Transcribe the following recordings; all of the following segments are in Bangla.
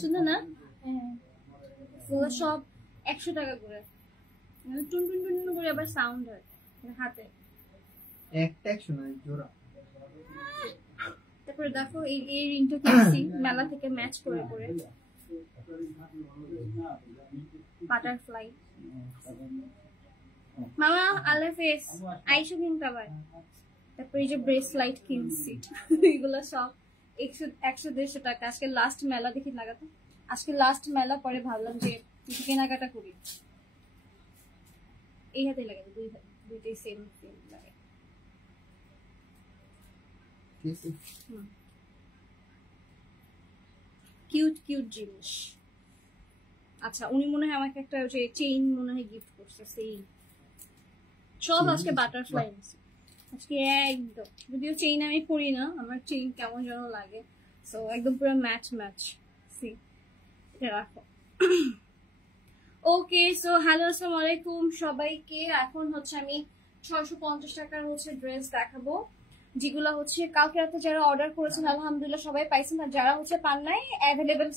শুনো না সব 100 টাকা করে টুন টুন টুন করে আবার সাউন্ড হয় হাতে একটা 100 না জোড়া। তারপরে দেখো এই রিংটা কিনছি মেলা থেকে ম্যাচ করে করে বাটারফ্লাই। মামা আল্লাহ হাফেজ আইসো কিন্তু আবার। তারপরে এই যে ব্রেসলাইট কিনছি এগুলো সব 100-150 টাকা। আজকে লাস্ট মেলা দেখি লাগাতো, আজকে লাস্ট মেলা, পরে ভাবলাম যে কেনাকাটা করি। এই হাতে লাগাবো, দুইটাই সেম লাগে। কিউট কিউট জিনিস। আচ্ছা উনি মনে হয় আমাকে একটা চেইন মনে হয় গিফট করছে, সেই সব আজকে বাটারফ্লাই আছে আজকে একদম। যদিও চেইন আমি পরি না, আমার চেইন কেমন যেন লাগে, সো একদম পুরো ম্যাচ ম্যাচ। সি এটা রাখো। ওকে সো হ্যালো আসসালামু আলাইকুম সবাইকে। এখন হচ্ছে আমি 650 টাকার হচ্ছে ড্রেস দেখাবো, যেগুলো হচ্ছে কালকে রাতে যারা অর্ডার করেছেন আলহামদুলিল্লাহ সবাই পাইছেন, আর যারা হচ্ছে পান নাই অ্যাভেলেবেল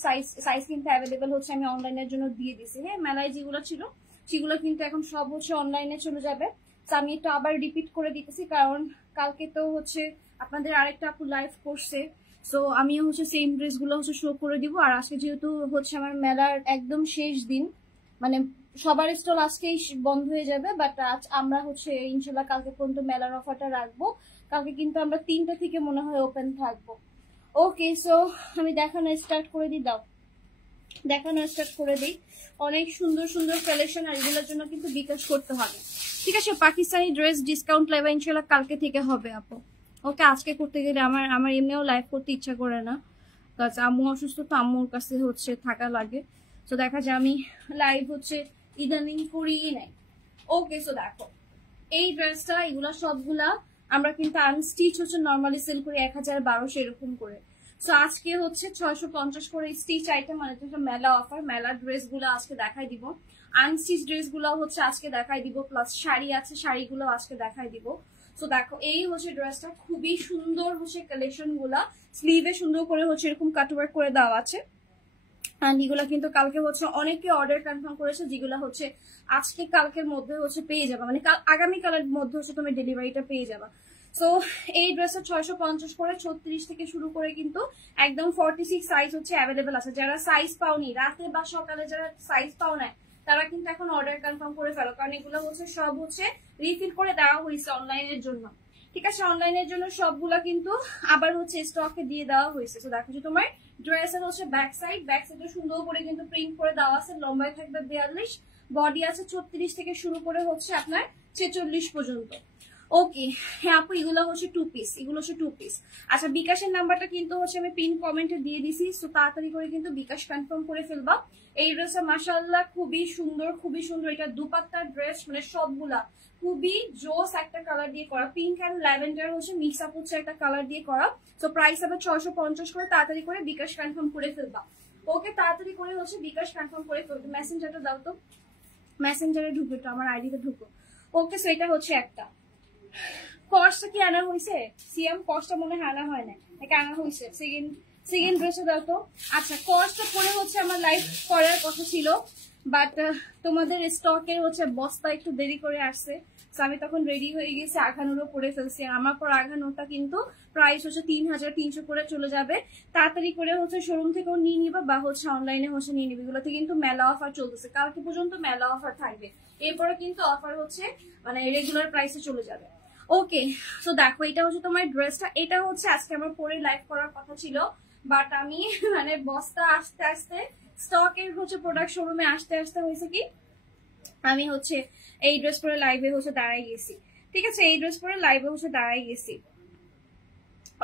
সাইজ কিন্তু অ্যাভেলেবেল হচ্ছে আমি অনলাইনের জন্য দিয়ে দিছি। হ্যাঁ মেলায় যেগুলো ছিল সেগুলো কিন্তু এখন সব হচ্ছে অনলাইনে চলে যাবে। তো আমি একটু আবার রিপিট করে দিতেছি, কারণ কালকে তো হচ্ছে আপনাদের আরেকটা আপু লাইভ করছে, সো আমিও হচ্ছে সেম ড্রেসগুলো হচ্ছে শো করে দিব। আর আজকে যেহেতু হচ্ছে আমার মেলার একদম শেষ দিন, মানে সবার স্টল আজকেই বন্ধ হয়ে যাবে, বাট আজ আমরা হচ্ছে ইনশাল্লাহ কালকে পর্যন্ত মেলার অফারটা রাখবো। কালকে কিন্তু আমরা 3টা থেকে মনে হয় ওপেন থাকবো। ওকে সো আমি দেখানো স্টার্ট করে দিই, দাও দেখানো স্টার্ট করে দিই। অনেক সুন্দর সুন্দর কালেকশন, আর এগুলোর জন্য কিন্তু বিকাশ করতে হবে, ঠিক আছে? পাকিস্তানি ড্রেস ডিসকাউন্ট লাইভ ইনশাল্লাহ কালকে থেকে হবে আপু। ওকে আজকে করতে গেলে আমার এমনিও লাইভ করতে ইচ্ছা করে না, কারণ আম্মু অসুস্থ, তো আম্মুর কাছে হচ্ছে থাকা লাগে। তো দেখা যায় আমি লাইভ হচ্ছে ইদানিং করিই নাই। ওকে সো দেখো এই ড্রেসটা, এগুলা সবগুলা আমরা কিন্তু আনস্টিচ হচ্ছে নর্মালি সেল করি 1000-1200 এরকম করে। সো আজকে হচ্ছে 650 করে স্টিচ আইটেম, মানে মেলা অফার। মেলার ড্রেস গুলো আজকে দেখাই দিব, আনস্টিচ ড্রেস গুলো হচ্ছে আজকে দেখাই দিব, প্লাস শাড়ি আছে শাড়িগুলো আজকে দেখাই দিব। সো দেখো এই হচ্ছে ড্রেসটা, খুবই সুন্দর হচ্ছে কালেকশন গুলা, স্লিভে সুন্দর করে হচ্ছে এরকম কাটওয়ার্ক করে দেওয়া আছে। অ্যান্ড এগুলো কিন্তু কালকে হচ্ছে অনেকে অর্ডার কনফার্ম করেছে, যেগুলো হচ্ছে আজকে কালকের মধ্যে হচ্ছে পেয়ে যাবা, মানে আগামীকালের মধ্যে হচ্ছে তুমি ডেলিভারিটা পেয়ে যাবা। সো এই ড্রেসটা 650 করে, 36 থেকে শুরু করে কিন্তু একদম 46 সাইজ হচ্ছে অ্যাভেলেবেল আছে। যারা সাইজ পাওনি, রাতে বা সকালে যারা সাইজ পাও নাই, তারা কিন্তু এখন অর্ডার কনফার্ম করে ফেলো, কারণ এগুলো হচ্ছে সব হচ্ছে রিফিল করে দেওয়া হয়েছে অনলাইনের জন্য, ঠিক আছে? অনলাইনের জন্য সবগুলা কিন্তু আবার হচ্ছে স্টকে দিয়ে দেওয়া হয়েছে। তো দেখো যে তোমার ড্রেসের হচ্ছে ব্যাক সাইডে সুন্দর করে কিন্তু প্রিন্ট করে দেওয়া আছে, লম্বায় থাকবে 42, বডি আছে 36 থেকে শুরু করে হচ্ছে আপনার 46 পর্যন্ত। ওকে হ্যাঁ আপু এগুলো হচ্ছে 2 পিস, এগুলো হচ্ছে 2 পিস। আচ্ছা বিকাশের নাম্বারটা কিন্তু হচ্ছে আমি পিন কমেন্টে দিয়ে দিছি, তো তাড়াতাড়ি করে কিন্তু বিকাশ কনফার্ম করে ফেলবা। এই ড্রেসটা মাশাআল্লাহ খুবই সুন্দর, খুবই সুন্দর। এটা দুপাট্টার ড্রেস, মানে সবগুলা খুবই জোস একটা কালার দিয়ে করা, পিঙ্ক এন্ড ল্যাভেন্ডার হচ্ছে মিক্স আপ হচ্ছে একটা কালার দিয়ে করা। তো প্রাইস হবে 650 করে, তাড়াতাড়ি করে বিকাশ কনফার্ম করে ফেলবা। ওকে তাড়াতাড়ি করে হচ্ছে বিকাশ কনফার্ম করে ফেলবে। মেসেঞ্জারটা দাও তো, মেসেঞ্জারে ঢুকবে তো, আমার আইডিতে ঢুকো। ওকে সো এটা হচ্ছে একটা। কস্টটা কি আনা হয়েছে? সিএম কস্টটা মনে হয় আনা হয় না, এটা আনা হয়েছে। সেকেন্ড ড্রেসে দাও তো। আচ্ছা কস্টটা পরে হচ্ছে আমার লাইভ করার কথা ছিল, বাট তোমাদের স্টকের হচ্ছে বস্তা একটু দেরি করে আসছে, আমি তখন রেডি হয়ে গেছি, আঘানুরও পরে ফেলছি। আমার পর আঘানুরটা কিন্তু প্রাইস হচ্ছে 3300 করে চলে যাবে। তাড়াতাড়ি করে হচ্ছে শোরুম থেকেও নিয়ে নিবা, বা হচ্ছে অনলাইনে হচ্ছে নিয়ে নিবে। এগুলোতে কিন্তু মেলা অফার চলতেছে, কালকে পর্যন্ত মেলা অফার থাকবে, এরপরে কিন্তু অফার হচ্ছে মানে রেগুলার প্রাইসে চলে যাবে। ওকে তো দেখো এটা হচ্ছে তোমার ড্রেসটা, এটা হচ্ছে আজকে আমার পরে লাইভ করার কথা ছিল, বাট আমি মানে বস্তা আস্তে আস্তে স্টকের হচ্ছে প্রোডাক্ট শোরুমে আসতে আসতে হয়েছে কি আমি হচ্ছে এই ড্রেস পরে লাইভে হচ্ছে দাঁড়াই গেছি, ঠিক আছে? এই ড্রেস পরে লাইভে হচ্ছে দাঁড়াই গেছি।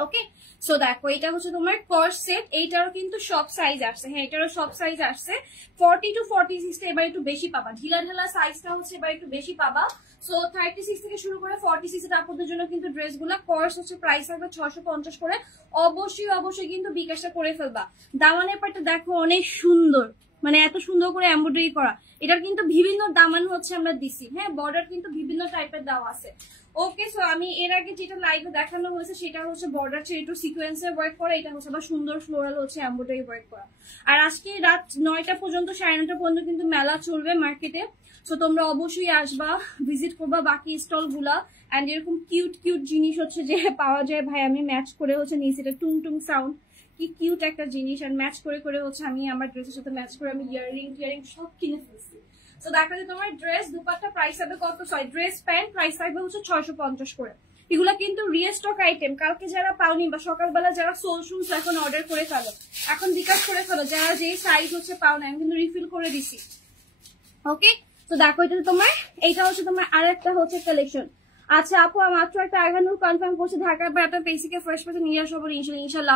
ওকে সো দেখো এটা হচ্ছে তোমার কর্স সেট, এইটারও কিন্তু সব সাইজ আসছে। হ্যাঁ এটারও সব সাইজ আসছে, 40 to 46 টা এবার একটু বেশি পাবা, ঢিলা ঢালা সাইজটা হচ্ছে এবার একটু বেশি পাবা। সো 36 থেকে শুরু করে 46 এর আপুদের জন্য কিন্তু ড্রেসগুলো কর্স হচ্ছে প্রাইস হবে 650 করে। অবশ্যই কিন্তু বিকাশটা করে ফেলবা। দামানের পাটটা দেখো অনেক সুন্দর, মানে এত সুন্দর করে এমব্রয়ডারি করা। এটার কিন্তু বিভিন্ন দামান হচ্ছে আমরা দিছি, হ্যাঁ বর্ডার কিন্তু বিভিন্ন টাইপের দেওয়া আছে। ওকে, সো আমি এর আগে যেটা লাইভে দেখানো হয়েছে সেটা হচ্ছে বর্ডার ছেড়ে একটু সিকোয়েন্সের ওয়ার্ক করা, এটা হচ্ছে আবার সুন্দর ফ্লোরাল হচ্ছে এমব্রয়ডারি ওয়ার্ক করা। আর আজকে রাত 9টা পর্যন্ত 9:30 পর্যন্ত কিন্তু মেলা চলবে মার্কেটে, সো তোমরা অবশ্যই আসবা, ভিজিট করবা বাকি স্টল গুলা। অ্যান্ড এরকম কিউট কিউট জিনিস হচ্ছে যে পাওয়া যায় ভাই, আমি ম্যাচ করে হচ্ছে নিয়েছি, এটা টুং সাউন্ড, কি কিউট একটা জিনিস। আর ম্যাচ করে করে হচ্ছে আমি আমার ড্রেসের সাথে ম্যাচ করে আমি ইয়ারিং সব কিনে ফেলছি। তো দেখা যায় তোমার ড্রেস দুপাট্টা প্রাইস হবে কত, সরি ড্রেস প্যান্ট প্রাইস থাকবে হচ্ছে 650 করে। এগুলা কিন্তু রিস্টক আইটেম, কালকে যারা পাওনি বা সকালবেলা যারা সোল শুজ এখন অর্ডার করে ফেলো, এখন বিকাশ করে ফেলো, যারা যেই সাইজ হচ্ছে পাও না, আমি কিন্তু রিফিল করে দিছি। ওকে, তো দেখো এটা তোমার, এইটা হচ্ছে তোমার আরেকটা হচ্ছে কালেকশন। আচ্ছা আপু মাত্র একটা আইভানুল কনফার্ম করছে ঢাকার বেড়াতে পেসিকে ফার্স্ট পেতে নিয়ে আসবো ইনশাল্লাহ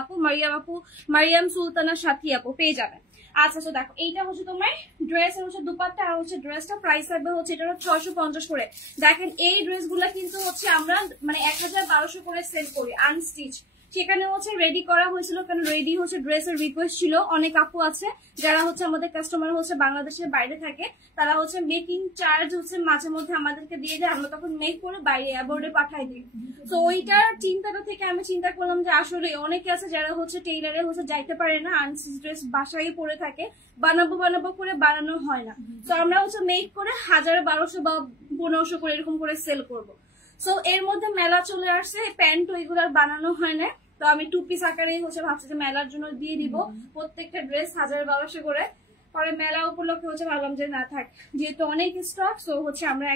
আপু। মারিয়াম সুলতানার সাথী আপু পেয়ে যাবেন। আচ্ছা তো দেখো এইটা হচ্ছে তোমার ড্রেস হচ্ছে দুপাট্টা, আর হচ্ছে ড্রেসটা প্রাইস থাকবে হচ্ছে এটা 650 করে। দেখেন এই ড্রেসগুলা কিন্তু হচ্ছে আমরা মানে 1200 করে সেল করি আনস্টিচ, সেখানে হচ্ছে রেডি করা হয়েছিল, কারণ রেডি হচ্ছে ড্রেসের রিকোয়েস্ট ছিল। অনেক আপু আছে যারা হচ্ছে আমাদের কাস্টমার হচ্ছে বাংলাদেশের বাইরে থাকে, তারা হচ্ছে মেকিং চার্জ হচ্ছে মাঝে মধ্যে আমাদেরকে দিয়ে দেয়, আমরা তখন মেক করে বাইরে অ্যাবোর্ডে পাঠাই দিই। তো ওইটার চিন্তাটা থেকে আমি চিন্তা করলাম যে আসলে অনেকে আছে যারা হচ্ছে টেইলারে হচ্ছে যাইতে পারে না, আনস্টিচ ড্রেস বাসায় পরে থাকে, বানাবো করে বানানো হয় না। তো আমরা হচ্ছে মেক করে 1200 বা 1500 করে এরকম করে সেল করবো। সো এর মধ্যে মেলা চলে আসছে, প্যান্ট ওইগুলার বানানো হয় না, তো আমি 2 পিস আকারে হচ্ছে ভাবছি যে মেলার জন্য দিয়ে দিব প্রত্যেকটা ড্রেস 1200 করে। পরে মেলা উপলক্ষে হচ্ছে ভাবলাম যে না থাক, যেহেতু অনেক স্টক, সো হচ্ছে আমরা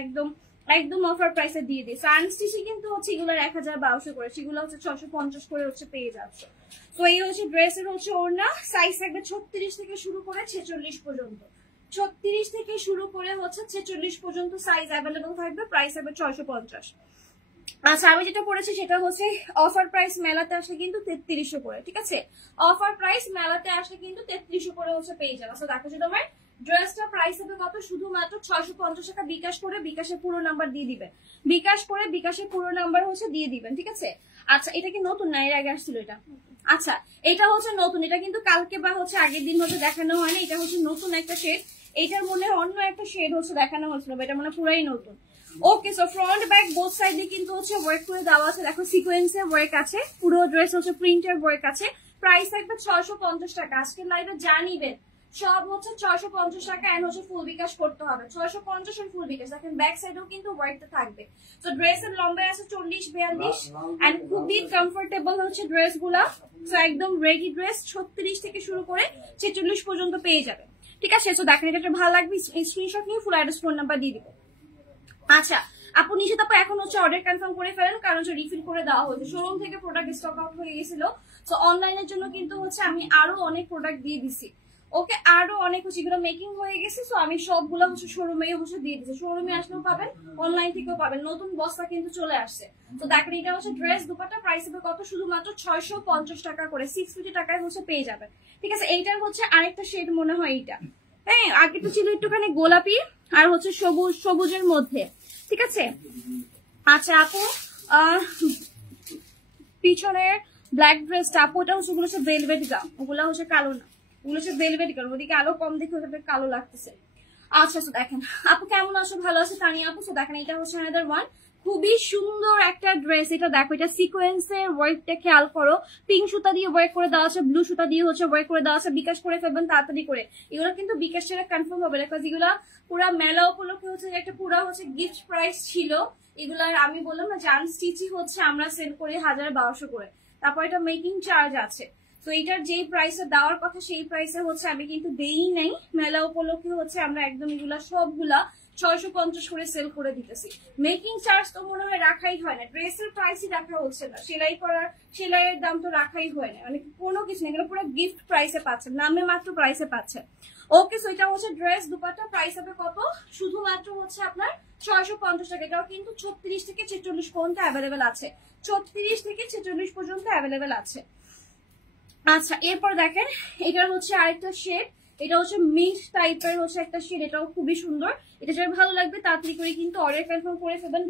একদম অফার প্রাইসে দিয়ে দিই। আনস্টিচে কিন্তু হচ্ছে এগুলোর 1200 করে, সেগুলো হচ্ছে 650 করে হচ্ছে পেয়ে যাচ্ছে। তো এই হচ্ছে ড্রেসের হচ্ছে ওড়না, সাইজ থাকবে 36 থেকে শুরু করে 46 পর্যন্ত, 36 থেকে শুরু করে হচ্ছে 46 পর্যন্ত সাইজ অ্যাভেলেবল থাকবে, প্রাইস হবে 650। আচ্ছা আমি যেটা পড়েছি সেটা হচ্ছে অফার প্রাইস মেলাতে আসলে কিন্তু 3300 করে, ঠিক আছে, অফার প্রাইস মেলাতে আসলে কিন্তু 3300 করে হচ্ছে পেয়ে যাবে। তো দেখো যে তোমার ড্রেসটা প্রাইস হবে কত, শুধুমাত্র 650 টাকা বিকাশ করে, বিকাশের পুরো নাম্বার দিয়ে দিবেন, বিকাশ করে বিকাশের পুরো নাম্বার হচ্ছে দিয়ে দিবেন, ঠিক আছে। আচ্ছা এটা কি নতুন না, এর আগে আসছিল এটা? আচ্ছা এটা হচ্ছে নতুন, এটা কিন্তু কালকে বা হচ্ছে আগের দিন হচ্ছে দেখানো হয়নি, এটা হচ্ছে নতুন একটা শেড, এইটার মনে হয় অন্য একটা শেড হচ্ছে দেখানো হচ্ছিল, এটা মনে পুরাই নতুন। ওকে, সো ফ্রন্ট ব্যাক বোথ সাইডে কিন্তু হচ্ছে ওয়ার্ক করে দেওয়া আছে, দেখো সিকোয়েন্সের ওয়ার্ক আছে, পুরো ড্রেস হচ্ছে প্রিন্টের ওয়ার্ক আছে, প্রাইস থাকবে 650 টাকা। আজকে লাইভে যা নিবেন সব হচ্ছে 650 টাকা, এন্ড হচ্ছে ফুল বিকাশ করতে হবে, 650 এর ফুল বিকাশ। দেখেন ব্যাক সাইডেও কিন্তু ওয়ার্কটা থাকবে। তো ড্রেসের লম্বায় আছে 40-42 এন্ড খুবই কমফোর্টেবল হচ্ছে ড্রেস গুলা। তো একদম রেডি ড্রেস 36 থেকে শুরু করে 46 পর্যন্ত পেয়ে যাবে, ঠিক আছে। তো দেখেন এটা ভালো লাগবে, স্ক্রিনশট নিয়ে ফুল অ্যাড্রেস ফোন নাম্বার দিয়ে দিব। আচ্ছা আপু নিশে তারপর এখন হচ্ছে অর্ডার কনফার্ম করে ফেলেন, কারণ হচ্ছে রিফিল করে দেওয়া হয়েছে, শোরুম থেকে প্রোডাক্ট স্টক আউট হয়ে গেছিল। তো অনলাইনের জন্য কিন্তু হচ্ছে আমি আরো অনেক প্রোডাক্ট দিয়ে দিছি, ওকে আরো অনেক হচ্ছে এগুলো মেকিং হয়ে গেছে। তো আমি সবগুলো হচ্ছে শোরুমে হচ্ছে দিয়ে দিচ্ছি, শোরুমে আসলেও পাবেন, অনলাইন থেকেও পাবেন, নতুন বস্তা কিন্তু চলে আসছে। তো দেখেন এটা হচ্ছে ড্রেস দুপাট্টা প্রাইস হবে কত, শুধুমাত্র 650 টাকা করে, 650 টাকায় হচ্ছে পেয়ে যাবেন, ঠিক আছে। এইটার হচ্ছে আরেকটা শেড মনে হয় এইটা, হ্যাঁ আগে তো ছিল একটুখানি গোলাপি আর হচ্ছে সবুজের মধ্যে, ঠিক আছে। আচ্ছা আপু পিছনের ব্ল্যাক ড্রেসটা আপু ওটা হচ্ছে ওগুলো হচ্ছে ভেলভেট গাম, ওগুলো হচ্ছে কালো না, ওগুলো হচ্ছে ভেলভেট গাম, ওদিকে আলো কম দেখে ওটা কালো লাগতেছে। আচ্ছা তো দেখেন আপু কেমন আছো, ভালো আছে তানিয়া আপু। তো দেখেন এটা হচ্ছে আনাদার ওয়ান, খুবই সুন্দর একটা ড্রেস, এটা দেখো এটা সিকোয়েন্সের ওয়ার্কটা খেয়াল করো, পিঙ্ক সুতা দিয়ে ওয়ার্ক করে দেওয়া আছে, ব্লু সুতা দিয়ে হচ্ছে ওয়ার্ক করে দেওয়া আছে, বিকাশ করে ফেলবেন তাড়াতাড়ি করে, এগুলো কিন্তু বিকাশ ছাড়া কনফার্ম হবে না, বিকজ এগুলা পুরা মেলা উপলক্ষে হচ্ছে একটা পুরা হচ্ছে গিফট প্রাইস ছিল এগুলার। আমি বললাম না যে আনস্টিচই হচ্ছে আমরা সেল করি 1200 করে, তারপর এটা মেকিং চার্জ আছে। তো এটার যেই প্রাইসে দেওয়ার কথা সেই প্রাইসে হচ্ছে আমি কিন্তু দেই নাই, মেলা উপলক্ষে হচ্ছে আমরা একদম এগুলা সবগুলা 650 করে সেল করে দিতেছি। মেকিং চার্জ তো মনে হয় রাখাই হয় না, ড্রেসের প্রাইসই রাখা হচ্ছে না, সেলাইয়ের দাম তো রাখাই হয় না, মানে কোনো কিছু না, এগুলো পুরো গিফট প্রাইসে পাচ্ছেন, নামে মাত্র প্রাইসে পাচ্ছেন। ওকে, সো এটা হচ্ছে ড্রেস দুপাট্টা প্রাইস হবে কত, শুধুমাত্র হচ্ছে আপনার 650 টাকা। এটাও কিন্তু 36 থেকে 46 পর্যন্ত অ্যাভেলেবেল আছে, 36 থেকে 46 পর্যন্ত অ্যাভেলেবেল আছে। আচ্ছা এরপর দেখেন এটার হচ্ছে আরেকটা শেড, এটা হচ্ছে মিন্ট টাইপের হচ্ছে একটা শেড, এটাও খুবই সুন্দর। এটা যার ভালো লাগবে তাড়াতাড়ি করে কিন্তু অর্ডার কনফার্ম করে ফেলবেন।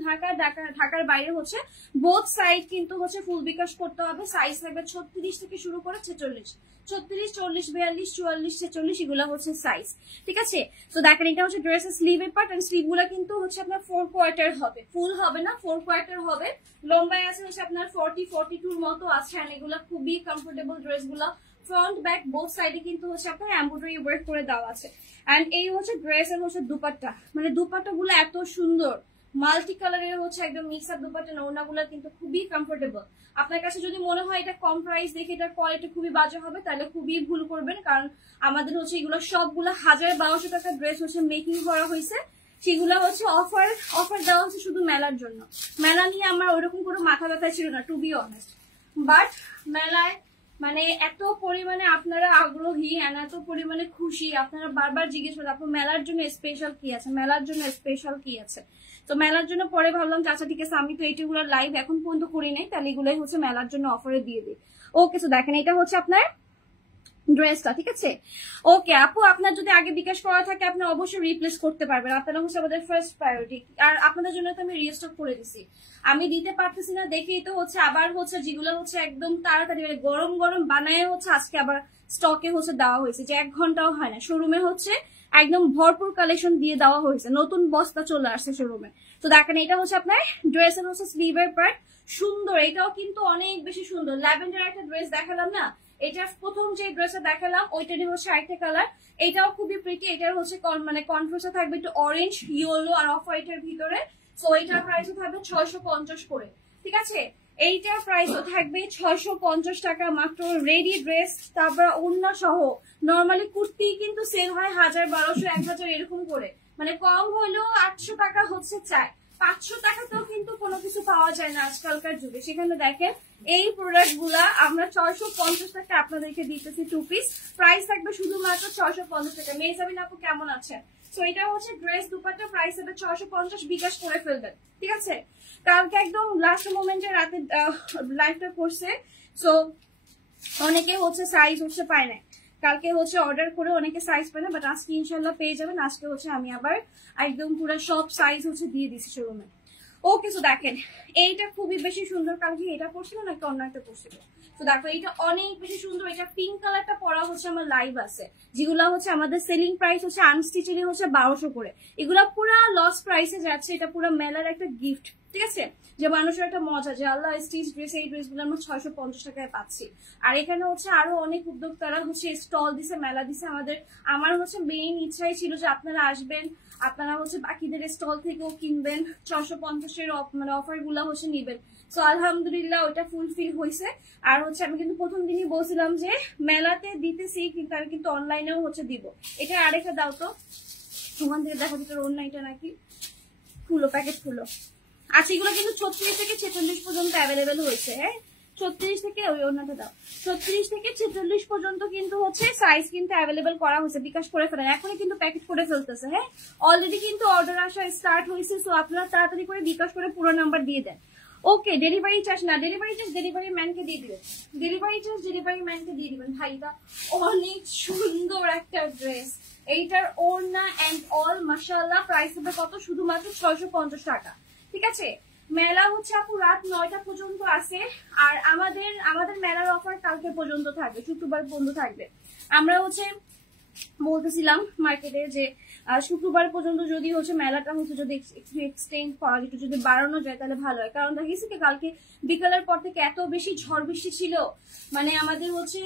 ঢাকার বাইরে হচ্ছে বোথ সাইড কিন্তু হচ্ছে ফুল বিকাশ করতে হবে। সাইজ লাগবে 36 থেকে শুরু করে 46, 36, 40, 42, 44, 46 এগুলো হচ্ছে সাইজ, ঠিক আছে। তো দেখেন এটা হচ্ছে ড্রেসের স্লিভের পার্ট, এন্ড স্লিভ গুলা কিন্তু হচ্ছে আপনার 4 কোয়ার্টার হবে, ফুল হবে না, 4 কোয়ার্টার হবে। লম্বায় আছে হচ্ছে আপনার 40, 42 মতো আছে, আর এগুলা খুবই কমফোর্টেবল ড্রেস গুলা। ফ্রন্ট ব্যাক বোথ সাইডে কিন্তু হচ্ছে আপনার এমব্রয়ডারি ওয়ার্ক করে দেওয়া আছে। এন্ড এই হচ্ছে ড্রেসের হচ্ছে দুপাট্টা, মানে দুপাট্টা গুলো এত সুন্দর, মাল্টি কালারের হচ্ছে একদম মিক্স আপ দুপাট্টা। ওড়নাগুলো কিন্তু খুবই কমফোর্টেবল। আপনার কাছে যদি মনে হয় এটা কম প্রাইস দেখে এটার কোয়ালিটি খুবই বাজে হবে, তাহলে খুবই ভুল করবেন, কারণ আমাদের হচ্ছে এগুলো সবগুলো 1000-1200 টাকা ড্রেস হচ্ছে মেকিং করা হয়েছে। সেগুলো হচ্ছে অফার দেওয়া হচ্ছে শুধু মেলার জন্য। মেলা নিয়ে আমার ওইরকম কোনো মাথা ব্যথা ছিল না, টু বি অনেস্ট। বাট মেলায় মানে এত পরিমাণে আপনারা আগ্রহী আর এত পরিমাণে খুশি, আপনারা বারবার জিজ্ঞেস করেন আপু মেলার জন্য স্পেশাল কি আছে, মেলার জন্য স্পেশাল কি আছে। তো মেলার জন্য পরে ভাবলাম আচ্ছা ঠিক আছে, আমি তো এইগুলো লাইভ এখন পর্যন্ত করি নাই, তাহলে এগুলোই হচ্ছে মেলার জন্য অফারে দিয়ে দিই। ওকে, তো দেখেন এটা হচ্ছে আপনার ড্রেসটা, ঠিক আছে। ওকে আপু, আপনার যদি আগে বিকাশ করা থাকে আপনি অবশ্যই রিপ্লেস করতে পারবেন, আপনারা হচ্ছে আমাদের ফার্স্ট প্রায়োরিটি। আর আপনাদের জন্য তো আমি রিস্টক করে দিছি, আমি দিতে পারতেছি না দেখেই তো হচ্ছে আবার হচ্ছে যেগুলো হচ্ছে একদম তাড়াতাড়ি মানে গরম গরম বানায় হচ্ছে আজকে আবার স্টকে হচ্ছে দেওয়া হয়েছে, যে 1 ঘন্টাও হয় না। শোরুমে হচ্ছে একদম ভরপুর কালেকশন দিয়ে দেওয়া হয়েছে, নতুন বস্তা চলে আসছে শোরুমে। তো দেখেন এটা হচ্ছে আপনার ড্রেসের হচ্ছে স্লিভের পার্ট, সুন্দর। এটাও কিন্তু অনেক বেশি সুন্দর। ল্যাভেন্ডার একটা ড্রেস দেখালাম না, এটা প্রথম যে ড্রেসটা দেখালাম ওইটারই হচ্ছে আরেকটা কালার, এটাও খুবই প্রিটি। এটার হচ্ছে মানে কন্ট্রাস্টে থাকবে একটু অরেঞ্জ, ইয়েলো আর অফ হোয়াইটের ভিতরে। সো এইটার প্রাইসও থাকবে 650 করে, ঠিক আছে। এইটার প্রাইসও থাকবে 650 টাকা মাত্র, রেডি ড্রেস। তারপর ওড়না সহ। নর্মালি কুর্তি কিন্তু সেল হয় 1000, 1200, 1000 এরকম করে, মানে কম হলেও 800 টাকা হচ্ছে চাই। 500 টাকাতেও কিন্তু কোনো কিছু পাওয়া যায় না আজকালকার যুগে। সেখানে দেখেন এই প্রোডাক্ট গুলা আমরা 650 টাকা আপনাদেরকে দিতেছি 2 পিস। প্রাইস থাকবে শুধুমাত্র 650 টাকা। মেহজাবিন আপু কেমন আছেন? সো এটা হচ্ছে ড্রেস, দুপাট্টা, প্রাইস হবে 650, বিকাশ করে ফেলবেন, ঠিক আছে। কালকে একদম লাস্ট মোমেন্টে রাতে লাইভটা করছে, সো অনেকে হচ্ছে সাইজ হচ্ছে পায় না, কালকে হচ্ছে অর্ডার করে অনেকে সাইজ পায় না, বাট আজকে ইনশাল্লাহ পেয়ে যাবেন। আজকে হচ্ছে আমি আবার একদম পুরো সব সাইজ হচ্ছে দিয়ে দিচ্ছি শোরুমে। ওকে, সো দেখেন এইটা খুবই বেশি সুন্দর। কালকে এটা পড়ছিল না, একটা অন্য একটা পড়ছিল। তো দেখো এটা অনেক বেশি সুন্দর। এটা পিঙ্ক কালারটা পরা হচ্ছে আমার লাইভ আছে, যেগুলা হচ্ছে আমাদের সেলিং প্রাইস হচ্ছে আনস্টিচেরই হচ্ছে 1200 করে। এগুলা পুরা লস প্রাইসে যাচ্ছে, এটা পুরো মেলার একটা গিফট, ঠিক আছে। যে মানুষের একটা মজা যে আল্লাহ স্টিচ ড্রেস, এই ড্রেস গুলো আমরা 650 টাকায় পাচ্ছি। আর এখানে হচ্ছে আরো অনেক উদ্যোক্তারা হচ্ছে স্টল দিছে, মেলা দিছে। আমার হচ্ছে মেইন ইচ্ছাই ছিল যে আপনারা আসবেন, আপনারা হচ্ছে বাকিদের স্টল থেকেও কিনবেন, 650-এর মানে অফার গুলা হচ্ছে নিবেন। সো আলহামদুলিল্লাহ ওইটা ফুলফিল হয়েছে। আর হচ্ছে আমি কিন্তু প্রথম দিনই বলছিলাম যে মেলাতে দিতেছি, কিন্তু আমি কিন্তু অনলাইনেও হচ্ছে দিব। এটা আরেকটা দাও তো, ওখান থেকে দেখো যেটা অন্য, এটা নাকি খুলো, প্যাকেট খুলো। আচ্ছা, এগুলো কিন্তু 36 থেকে 46 পর্যন্ত অ্যাভেলেবেল হয়েছে। হ্যাঁ, 36 থেকে ওই অন্যটা দাও, 36 থেকে 46 পর্যন্ত কিন্তু হচ্ছে সাইজ কিন্তু অ্যাভেলেবেল করা হয়েছে। বিকাশ করে ফেলেন, এখনই কিন্তু প্যাকেট করে ফেলতেছে। হ্যাঁ, অলরেডি কিন্তু অর্ডার আসা স্টার্ট হয়েছে। সো আপনারা তাড়াতাড়ি করে বিকাশ করে পুরো নাম্বার দিয়ে দেন। ওকে, ডেলিভারি চার্জ না, ডেলিভারি চার্জ ডেলিভারি ম্যানকে দিয়ে দিবেন, ডেলিভারি চার্জ ডেলিভারি ম্যানকে দিয়ে দিবেন। ভাই এটা অনেক সুন্দর একটা ড্রেস, এইটার ওড়না এন্ড অল মাশাআল্লাহ। প্রাইস হবে কত? শুধুমাত্র 650 টাকা, ঠিক আছে। মেলা হচ্ছে আপু রাত 9টা পর্যন্ত আছে। আর আমাদের মেলার অফার কালকে পর্যন্ত থাকবে, শুক্রবার পর্যন্ত থাকবে। আমরা হচ্ছে বলতেছিলাম মার্কেটে যে শুক্রবার পর্যন্ত যদি হচ্ছে মেলাটা হচ্ছে যদি একটু এক্সটেন্ড করা, একটু যদি বাড়ানো যায় তাহলে ভালো হয়। কারণ দেখেছি কি কালকে বিকালের পর থেকে এত বেশি ঝড় বৃষ্টি ছিল, মানে আমাদের হচ্ছে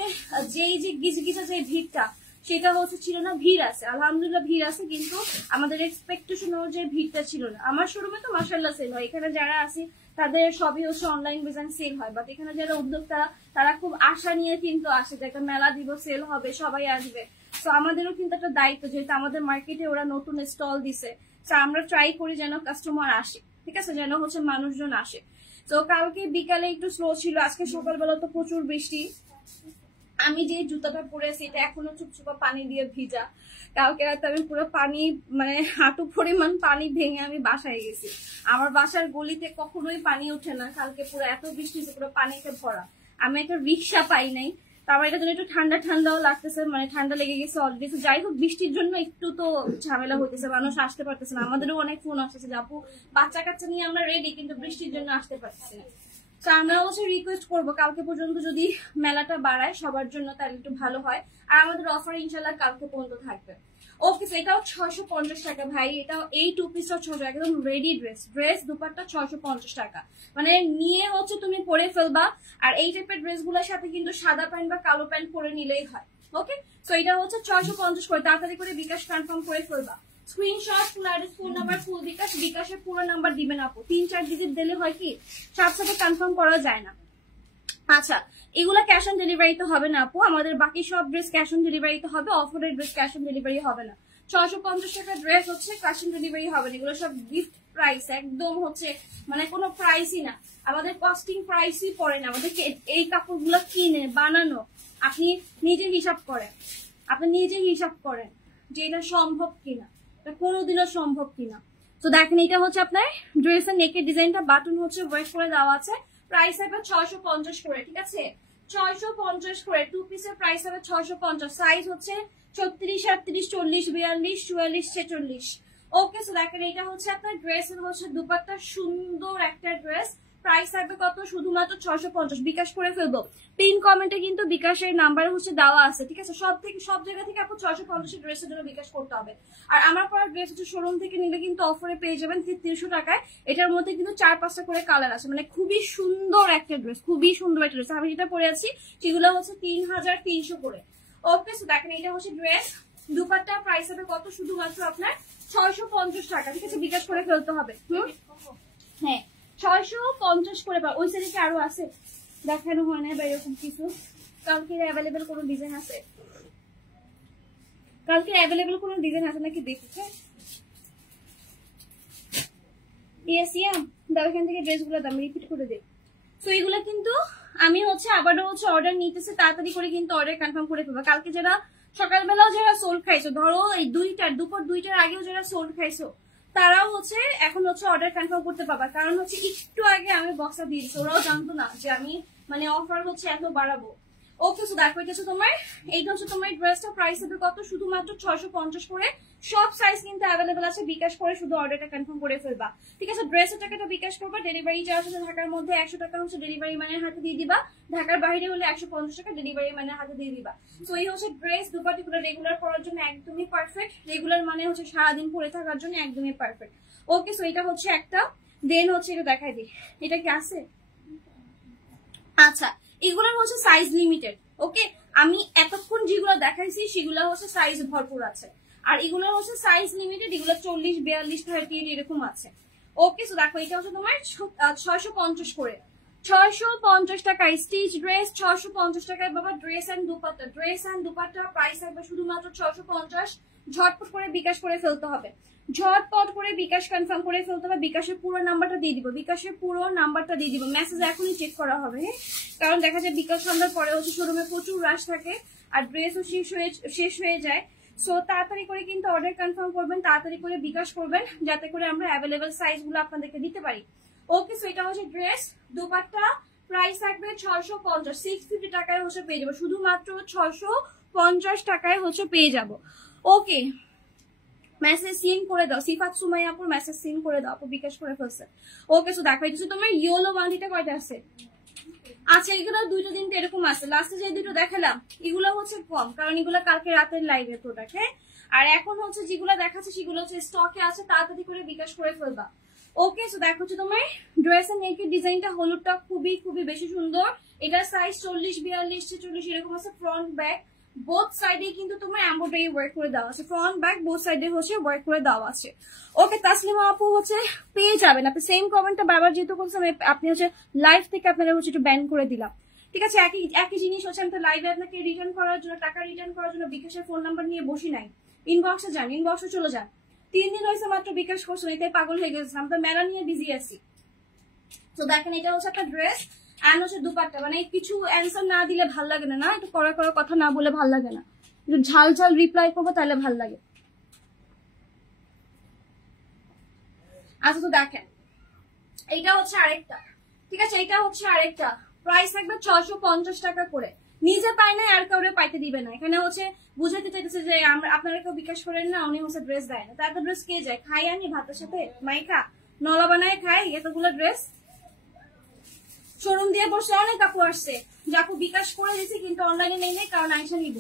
যেই যে গিজগিজা যে ভিড়টা সেটা হচ্ছে ছিল না। ভিড় আছে, আলহামদুলিল্লাহ ভিড় আছে, কিন্তু আমাদের এক্সপেকটেশন অনুযায়ী ভিড়টা ছিল না। আমার শোরুমে তো মাশাআল্লাহ সেল হয়, এখানে যারা আছে তাদের সবই হচ্ছে অনলাইন বিজনেস সেল হয়, বাট এখানে যারা উদ্যোক্তারা তারা খুব আশা নিয়ে কিন্তু আসে যে একটা মেলা দিব, সেল হবে, সবাই আসবে। তো আমাদেরও কিন্তু একটা দায়িত্ব, যেহেতু আমাদের মার্কেটে ওরা নতুন স্টল দিছে, তো আমরা ট্রাই করি যেন কাস্টমার আসে, ঠিক আছে, যেন হচ্ছে মানুষজন আসে। তো কালকে বিকালে একটু স্লো ছিল, আজকে সকালবেলা তো প্রচুর বৃষ্টি। আমি যে জুতাটা পরেছি এটা এখনো চুপচুপা পানি দিয়ে ভিজা। কালকে রাতে আমি পুরো পানি, মানে হাঁটু পরিমাণ পানি ভেঙে আমি বাসায় গেছি। আমার বাসার গলিতে কখনোই পানি ওঠে না, কালকে পুরো এত বৃষ্টি পুরো পানিতে ভরা। আমি একটা রিক্সা পাই নাই, তারপর এটা জন্য একটু ঠান্ডা ঠান্ডাও লাগতেছে, মানে ঠান্ডা লেগে গেছে অলরেডি। যাই হোক, বৃষ্টির জন্য একটু তো ঝামেলা হইতেছে, মানুষ আসতে পারতেছে না। আমাদেরও অনেক ফোন আসতেছে যে আপু বাচ্চা কাচ্চা নিয়ে আমরা রেডি, কিন্তু বৃষ্টির জন্য আসতে পারতেছি না। তো আমরা হচ্ছে রিকোয়েস্ট করবো কালকে পর্যন্ত যদি মেলাটা বাড়ায় সবার জন্য তাহলে একটু ভালো হয়। আর আমাদের অফার ইনশাল্লাহ কালকে পর্যন্ত থাকবে। ওকে, এটাও 650 টাকা ভাই। এটাও এই 2 পিসটা 600, একদম রেডি ড্রেস দুপাট্টা 650 টাকা। মানে নিয়ে হচ্ছে তুমি পরে ফেলবা। আর এই টাইপের ড্রেস গুলোর সাথে কিন্তু সাদা প্যান্ট বা কালো প্যান্ট পরে নিলেই হয়। ওকে, তো এটা হচ্ছে 650 করে। তাড়াতাড়ি করে বিকাশ কনফার্ম করে ফেলবা। Screenshot, full address, phone number, full bKash, বিকাশের পুরো নাম্বার দিবেন আপু। 3-4 ডিজিট দিলে হয় কি সাথে কনফার্ম করা যায় না। আচ্ছা, এগুলা ক্যাশ অন ডেলিভারিতে হবে না আপু, আমাদের বাকি সব ড্রেস ক্যাশ অন ডেলিভারিতে হবে। অফারের ড্রেস ক্যাশ অন ডেলিভারি হবে না। 650 টাকার ড্রেস হচ্ছে ক্যাশ অন ডেলিভারি হবে না। এগুলো সব গিফট প্রাইস, একদম হচ্ছে মানে কোনো প্রাইসই না, আমাদের কস্টিং প্রাইসই পড়ে না। আমাদেরকে এই কাপড়গুলো কিনে বানানো, আপনি নিজে হিসাব করেন, যে এটা সম্ভব কিনা, এটা কোনোদিনও সম্ভব কিনা। তো দেখেন, এটা হচ্ছে আপনার ড্রেসের নেকের ডিজাইনটা, বাটন হচ্ছে ওয়েট করে দেওয়া আছে। প্রাইস হবে 650 করে, ঠিক আছে? 650 করে 2 পিসের প্রাইস হবে 650। সাইজ হচ্ছে 36, 38, 40, 42, 44, 46। ওকে, সো দেখেন এটা হচ্ছে আপনার ড্রেসের হচ্ছে দুপাট্টা, সুন্দর একটা ড্রেস। প্রাইস থাকবে কত? শুধুমাত্র 650। বিকাশ করে ফেলবো। পিন কমেন্টে কিন্তু বিকাশের নাম্বার হচ্ছে দেওয়া আছে, ঠিক আছে? সব জায়গা থেকে আপনি 650 ড্রেসের জন্য বিকাশ করতে হবে। আর আমার পরা ড্রেস হচ্ছে শোরুম থেকে নিলে কিন্তু অফারে পেয়ে যাবেন 300 টাকায়। এটার মধ্যে কিন্তু 4-5টা করে কালার আছে, মানে খুবই সুন্দর একটা ড্রেস, খুবই সুন্দর একটা ড্রেস। আমি যেটা পরে আছি সেগুলো হচ্ছে 3300 করে। ওকে, সো দেখেন এটা হচ্ছে ড্রেস দুপাট্টা। প্রাইস হবে কত? শুধুমাত্র আপনার 650 টাকা, ঠিক আছে? বিকাশ করে ফেলতে হবে। হ্যাঁ, 650 করে। ওই সাইডে কি আরো আছে দেখানো হয় না বা এরকম কিছু? কালকে অ্যাভেলেবেল কোনো ডিজাইন আছে? নাকি দেখি? হ্যাঁ, এখান থেকে ড্রেসগুলো দাম রিপিট করে দে। তো এইগুলো কিন্তু আমি হচ্ছে আবারও হচ্ছে অর্ডার নিতেছি, তাড়াতাড়ি করে কিন্তু অর্ডার কনফার্ম করে ফেলবো। কালকে যারা সকালবেলাও যারা সোল্ড খাইছো, ধরো এই দুপুর 2টার আগেও যারা সোল্ড খাইছো, তারাও হচ্ছে এখন হচ্ছে অর্ডার কনফার্ম করতে পারবা। কারণ হচ্ছে একটু আগে আমি বক্সটা দিয়ে দিচ্ছি, ওরাও জানতো না যে আমি মানে অফার হচ্ছে এত বাড়াবো। ওকে, সো দেখো এটা হচ্ছে তোমার, এইটা হচ্ছে তোমার ড্রেসটা। প্রাইস হবে কত? শুধুমাত্র 650 করে। সব সাইজ কিন্তু অ্যাভেলেবেল আছে। বিকাশ করে শুধু অর্ডারটা কনফার্ম করে ফেলবা, ঠিক আছে? ড্রেসের টাকাটা বিকাশ করবা। ডেলিভারি চার্জ হচ্ছে ঢাকার মধ্যে 100 টাকা হচ্ছে ডেলিভারি ম্যানের হাতে দিয়ে দিবা। ঢাকার বাইরে হলে 150 টাকা ডেলিভারি ম্যানের হাতে দিয়ে দিবা। তো এই হচ্ছে ড্রেস দুপাটিগুলো রেগুলার পরার জন্য একদমই পারফেক্ট। রেগুলার মানে হচ্ছে সারাদিন পরে থাকার জন্য একদমই পারফেক্ট। ওকে, সো এটা হচ্ছে একটা। দেন হচ্ছে এটা দেখাই দিই, এটা কি আছে? আচ্ছা, এগুলোর হচ্ছে সাইজ লিমিটেড। ওকে, আমি এতক্ষণ যেগুলো দেখাইছি সেগুলো হচ্ছে সাইজ ভরপুর আছে। আর এগুলোর হচ্ছে সাইজ লিমিটেড, এগুলো 40, 42, 38 এরকম আছে। ওকে, সো দেখো এটা হচ্ছে তোমার 650 করে। 650 টাকায় স্টিচ ড্রেস, 650 টাকায় বাবা ড্রেস অ্যান্ড দুপাট্টা প্রাইস থাকবে শুধুমাত্র 650। ঝটপট করে বিকাশ করে ফেলতে হবে, ঝটপট করে বিকাশ কনফার্ম করে ফেলতে হবে। বিকাশের পুরো নাম্বারটা দিয়ে দিব, মেসেজ এখনই চেক করা হবে। হ্যাঁ, কারণ দেখা যায় বিকাশ সন্ধ্যার পরে হচ্ছে শোরুমে প্রচুর রাশ থাকে আর ড্রেসও শেষ হয়ে যায়। সো তাড়াতাড়ি করে কিন্তু অর্ডার কনফার্ম করবেন, তাড়াতাড়ি করে বিকাশ করবেন, যাতে করে আমরা অ্যাভেলেবেল সাইজ গুলো আপনাদেরকে দিতে পারি। ওকে, সো এটা হচ্ছে ড্রেস দুপাট্টা। প্রাইস থাকবে 650। 650 টাকায় হচ্ছে পেয়ে যাবো, শুধুমাত্র 650 টাকায় হচ্ছে পেয়ে যাবো। ওকে, মেসেজ সিন করে দাও। সিফাত সুমাইয়াপুর মেসেজ সিন করে দাও, আপু বিকাশ করে ফেলছে। ওকে, সো দেখো এটা তোমার ইয়েলো বান্ডিটা কয়টা আছে? আচ্ছা, এগুলো 2-3 এরকম আছে। লাস্টে যে দুটো দেখালাম এগুলো হচ্ছে কম, কারণ এগুলো কালকে রাতের লাইভে প্রোডাক্ট। হ্যাঁ, আর এখন হচ্ছে যেগুলো দেখাচ্ছে সেগুলো হচ্ছে স্টকে আছে, তাড়াতাড়ি করে বিকাশ করে ফেলবা। ওকে, সো দেখো হচ্ছে তোমার ড্রেসের নেকের ডিজাইনটা, হলুদটা খুবই বেশি সুন্দর। এটার সাইজ 40, 42, 46 এরকম আছে। ফ্রন্ট ব্যাক বোথ সাইডে কিন্তু তোমার এমব্রয়ডারি ওয়ার্ক করে দেওয়া আছে। ফ্রন্ট ব্যাক বোথ সাইডে হচ্ছে ওয়ার্ক করে দেওয়া আছে। ওকে, তাসলিমা আপু হচ্ছে পেয়ে যাবেন। আপনি সেম কমেন্টটা বারবার যেহেতু করছেন, আপনি হচ্ছে লাইভ থেকে আপনারা হচ্ছে একটু ব্যান করে দিলাম, ঠিক আছে? একই জিনিস হচ্ছে, আমি তো লাইভে আপনাকে রিটার্ন করার জন্য, টাকা রিটার্ন করার জন্য বিকাশের ফোন নাম্বার নিয়ে বসি নাই। ইনবক্সে যান, ইনবক্সে চলে যান। 3 দিন হয়েছে মাত্র বিকাশ করছেন, এটাই পাগল হয়ে গেছে। আমরা তো মেলা নিয়ে বিজি আছি। তো দেখেন এটা হচ্ছে একটা ড্রেস এন্ড হচ্ছে দুপাট্টা। মানে কিছু অ্যান্সার না দিলে ভাল লাগে না, একটু কড়া কথা না বলে ভাল লাগে না, একটু ঝাল রিপ্লাই করবো তাহলে ভাল লাগে। আচ্ছা, তো দেখেন এইটা হচ্ছে আরেকটা, ঠিক আছে? এটা হচ্ছে আরেকটা। প্রাইস থাকবে 650 টাকা করে। নিজে পায় না আর কাউরে পাইতে দিবে না। এখানে হচ্ছে বুঝাইতে চাইতেছে যে আমরা আপনারা কেউ বিকাশ করেন না, উনি হচ্ছে ড্রেস দেয় না। তার তো ড্রেস কে যায়? খাই আমি ভাতের সাথে মাইকা নলা বানায় খাই এতগুলো ড্রেস। শোরুম দিয়ে বসে অনেক আপু আসছে যে আপু বিকাশ করে দিয়েছি কিন্তু অনলাইনে নেই নেই, কারণ আইসা নিব।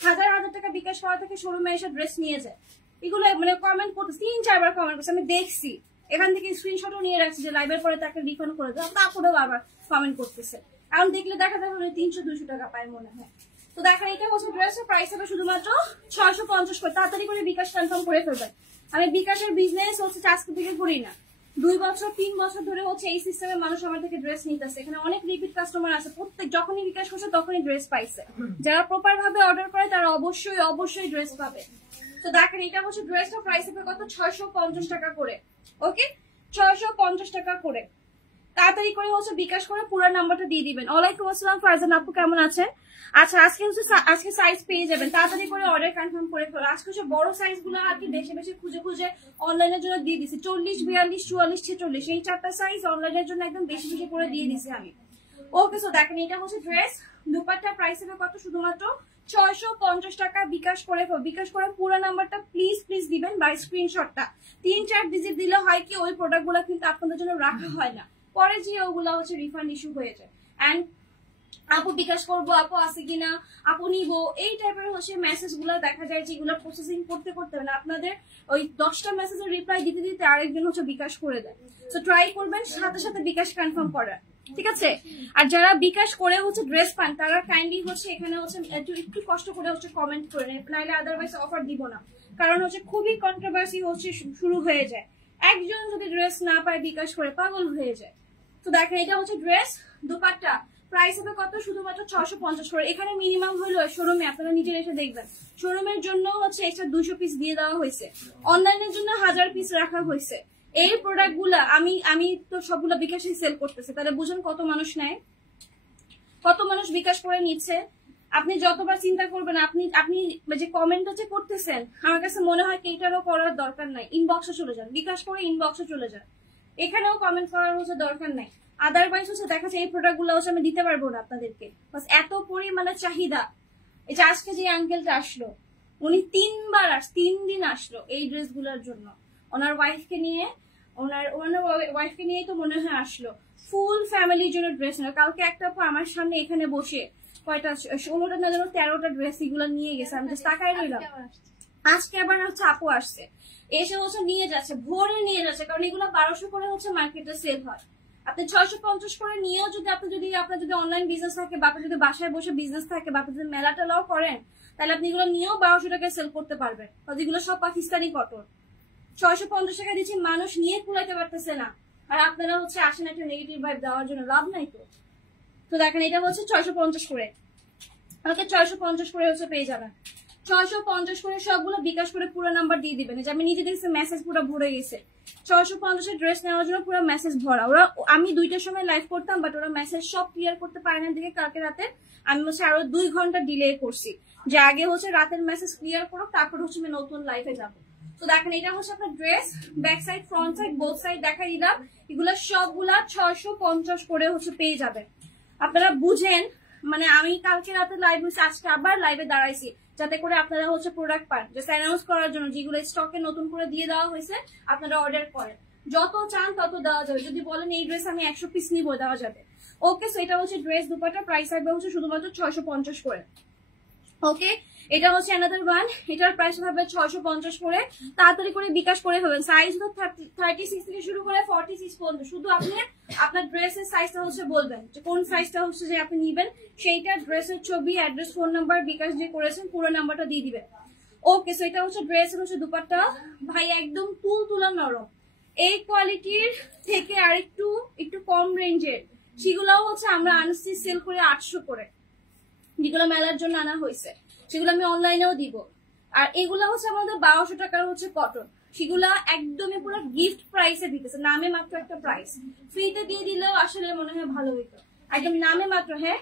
হাজার হাজার টাকা বিকাশ করা থেকে শোরুমে এসে ড্রেস নিয়ে যায়। এগুলো মানে কমেন্ট করতে 3-4 বার কমেন্ট করছে, আমি দেখছি। এখান থেকে স্ক্রিনশটও নিয়ে রাখছি যে লাইভের পরে তাকে রিফান্ড করে দেবো। তারপরেও আবার কমেন্ট করতেছে। এখন দেখলে দেখা যাবে 300-200 টাকা পায় মনে হয়। তো দেখেন এটা হচ্ছে ড্রেসের প্রাইস হবে শুধুমাত্র 650 করে। তাড়াতাড়ি করে বিকাশ কনফার্ম করে ফেলবেন। আমি বিকাশের বিজনেস হচ্ছে আজকে থেকে করি না, 2 বছর 3 বছর ধরে হচ্ছে এই সিস্টেমে মানুষ আমার থেকে ড্রেস নিতেছে। এখানে অনেক রিপিট কাস্টমার আছে, প্রত্যেক যখনই বিকাশ করছে তখনই ড্রেস পাইছে। যারা প্রপার ভাবে অর্ডার করে তারা অবশ্যই অবশ্যই ড্রেস পাবে। তো দেখেন এটা হচ্ছে ড্রেসটা প্রাইস হবে কত? 650 টাকা করে। ওকে, 650 টাকা করে। তাড়াতাড়ি করে হচ্ছে বিকাশ করে পুরো নাম্বারটা দিয়ে দিবেন। ওয়ালাইকুম আসসালাম ফারজান আপু, কেমন আছেন? আচ্ছা আজকে সাইজ পেয়ে যাবেন, তাড়াতাড়ি করে অর্ডার কনফার্ম করে ফেলো। আজকে হচ্ছে বড় সাইজ গুলো আর কি বেশি বেশি খুঁজে খুঁজে অনলাইনের জন্য দিয়ে দিছি। 40, 42, 44, 46 এই 4টা সাইজ অনলাইনের জন্য একদম বেশি বেশি করে দিয়ে দিছি আমি। ওকে, সো দেখেন এটা হচ্ছে ড্রেস। দুপাট্টা প্রাইস হবে কত? শুধুমাত্র 650 টাকা। বিকাশ করে পুরো নাম্বারটা প্লিজ প্লিজ দিবেন বা স্ক্রিনশটটা। 3-4 ডিজিট দিলে হয় কি ওই প্রোডাক্ট গুলো কিন্তু আপনাদের জন্য রাখা হয় না, পরে যে ওগুলা হচ্ছে রিফান্ড ইস্যু হয়ে যায়। এন্ড আপু বিকাশ করবো, আপু আছে কিনা, আপু নিবো, এই টাইপের হচ্ছে মেসেজ গুলো দেখা যায় যেগুলো প্রসেসিং করতে করতে না আপনাদের ওই 10টা মেসেজের রিপ্লাই দিতে দিতে আরেকজন হচ্ছে বিকাশ করে দেয়। তো ট্রাই করবেন সাথে সাথে বিকাশ কনফার্ম করার, ঠিক আছে? আর যারা বিকাশ করে হচ্ছে ড্রেস পান তারা কাইন্ডলি হচ্ছে এখানে হচ্ছে একটু কষ্ট করে হচ্ছে কমেন্ট করে নেয়, নাইলে আদারওয়াইজ অফার দিব না। কারণ হচ্ছে খুবই কন্ট্রোভার্সি হচ্ছে শুরু হয়ে যায়। একজন যদি ড্রেস না পায় বিকাশ করে পাগল হয়ে যায়। তো দেখেন এটা হচ্ছে ড্রেস। দুপাট্টা প্রাইস হবে কত? শুধুমাত্র 650 করে। এখানে মিনিমাম হলো শোরুমে আপনারা নিজে এসে দেখবেন, শোরুমের জন্য হচ্ছে এক্সট্রা 200 পিস দিয়ে দেওয়া হয়েছে, অনলাইনের জন্য 1000 পিস রাখা হয়েছে। এই প্রোডাক্ট গুলা আমি তো সবগুলো বিকাশে সেল করতেছে, তাহলে বুঝুন কত মানুষ নেয়, কত মানুষ বিকাশ করে নিচ্ছে। আপনি যতবার চিন্তা করবেন, আপনি যে কমেন্ট হচ্ছে করতেছেন, আমার কাছে মনে হয় কি এটারও করার দরকার নাই। ইনবক্সে চলে যান, বিকাশ করে ইনবক্সে চলে যান, এখানেও কমেন্ট করার হচ্ছে দরকার নাই। আদারওয়াইজ হচ্ছে দেখা যায় এই প্রোডাক্ট গুলো হচ্ছে আমি দিতে পারবো না আপনাদেরকে, বাস এত পরিমাণে চাহিদা। এই যে আজকে যে আঙ্কেলটা আসলো, উনি 3 দিন আসলো এই ড্রেস গুলোর জন্য, ওনার ওয়াইফকে নিয়ে, ওনার ওয়াইফকে নিয়েই তো মনে হয় আসলো। ফুল ফ্যামিলির জন্য ড্রেস নেয়। কালকে একটা আপু আমার সামনে এখানে বসে কয়টা 16টা না যেন 13টা ড্রেস এগুলো নিয়ে গেছে, আমি জাস্ট তাকাই রইলাম। আজকে আবার হচ্ছে আপু আসছে, এসে হচ্ছে নিয়ে যাচ্ছে, ভোরে নিয়ে যাচ্ছে, কারণ এগুলো 1200 করে হচ্ছে মার্কেটে সেল হয়। আপনি 650 করে নিয়েও যদি আপনার যদি অনলাইন বিজনেস থাকে বা আপনার যদি বাসায় বসে বিজনেস থাকে বা আপনি যদি মেলা টেলাও করেন, তাহলে আপনি এগুলো নিয়েও 1200 টাকায় সেল করতে পারবেন। এগুলো সব পাকিস্তানি কটন। 650 টাকা দিচ্ছি, মানুষ নিয়ে কুলাইতে পারতেছে না, আর আপনারা হচ্ছে আসেন একটা নেগেটিভ ভাইব দেওয়ার জন্য, লাভ নাই তো। তো দেখেন এটা হচ্ছে 650 করে, আমাকে 650 করে হচ্ছে পেয়ে যাবেন। 650 করে সবগুলো বিকাশ করে পুরো নাম্বার দিয়ে দিবেন। যে আমি নিজে দেখছি মেসেজ পুরো ভরে গেছে, 650 এর ড্রেস নেওয়ার জন্য পুরো মেসেজ ভরা। আমি 2টার সময় লাইভ করতাম, বাট ওরা মেসেজ সব ক্লিয়ার করতে পারে না দিকে কালকে রাতে আমি হচ্ছে আরো 2 ঘন্টা ডিলে করছি, যে আগে হচ্ছে রাতের মেসেজ ক্লিয়ার করো তারপর হচ্ছে আমি নতুন লাইভে যাবো। তো দেখেন এটা হচ্ছে আপনার dress, back side front side both side দেখাই দিলাম। এগুলা সবগুলা 650 করে হচ্ছে পেয়ে যাবে। আপনারা বুঝেন, মানে আমি কালকে রাতে লাইভ হয়েছে, আজকে আবার লাইভে দাঁড়াইছি যাতে করে আপনারা হচ্ছে প্রোডাক্ট পান, জাস্ট অ্যানাউন্স করার জন্য যেগুলো স্টকে নতুন করে দিয়ে দেওয়া হয়েছে আপনারা অর্ডার করেন। যত চান তত দেওয়া যাবে, যদি বলেন এই ড্রেস আমি 100 পিস নিবো দেওয়া যাবে। ওকে, সো এটা হচ্ছে ড্রেস। দুপাট্টা প্রাইস থাকবে হচ্ছে শুধুমাত্র 650 করে। ওকে, এটা হচ্ছে অ্যানাদার ওয়ান, এটার প্রাইস হবে 650 করে। তাড়াতাড়ি করে বিকাশ করে হবেন। সাইজ তো 36 থেকে শুরু করে 46 পর্যন্ত। শুধু আপনি আপনার ড্রেসের সাইজটা হচ্ছে বলবেন যে কোন সাইজটা হচ্ছে যে আপনি নিবেন, সেইটা ড্রেসের ছবি, অ্যাড্রেস, ফোন নাম্বার, বিকাশ যে করেছেন পুরো নাম্বারটা দিয়ে দিবেন। ওকে, সো এটা হচ্ছে ড্রেসের হচ্ছে দুপাট্টা। ভাই একদম তুলা নরম, এই কোয়ালিটির থেকে আর একটু কম রেঞ্জের সেগুলাও হচ্ছে আমরা আনছি সেল করে 800 করে, যেগুলো মেলার জন্য আনা হয়েছে সেগুলো আমি অনলাইনেও দিব। আর এগুলো হচ্ছে আমাদের 1200 টাকার হচ্ছে কটন, সেগুলা একদমই পুরো গিফট প্রাইসে দিতেছে, নামে মাত্র একটা প্রাইস, ফ্রিতে দিয়ে দিলেও আসলে মনে হয় ভালো হইতো, একদম নামে মাত্র। হ্যাঁ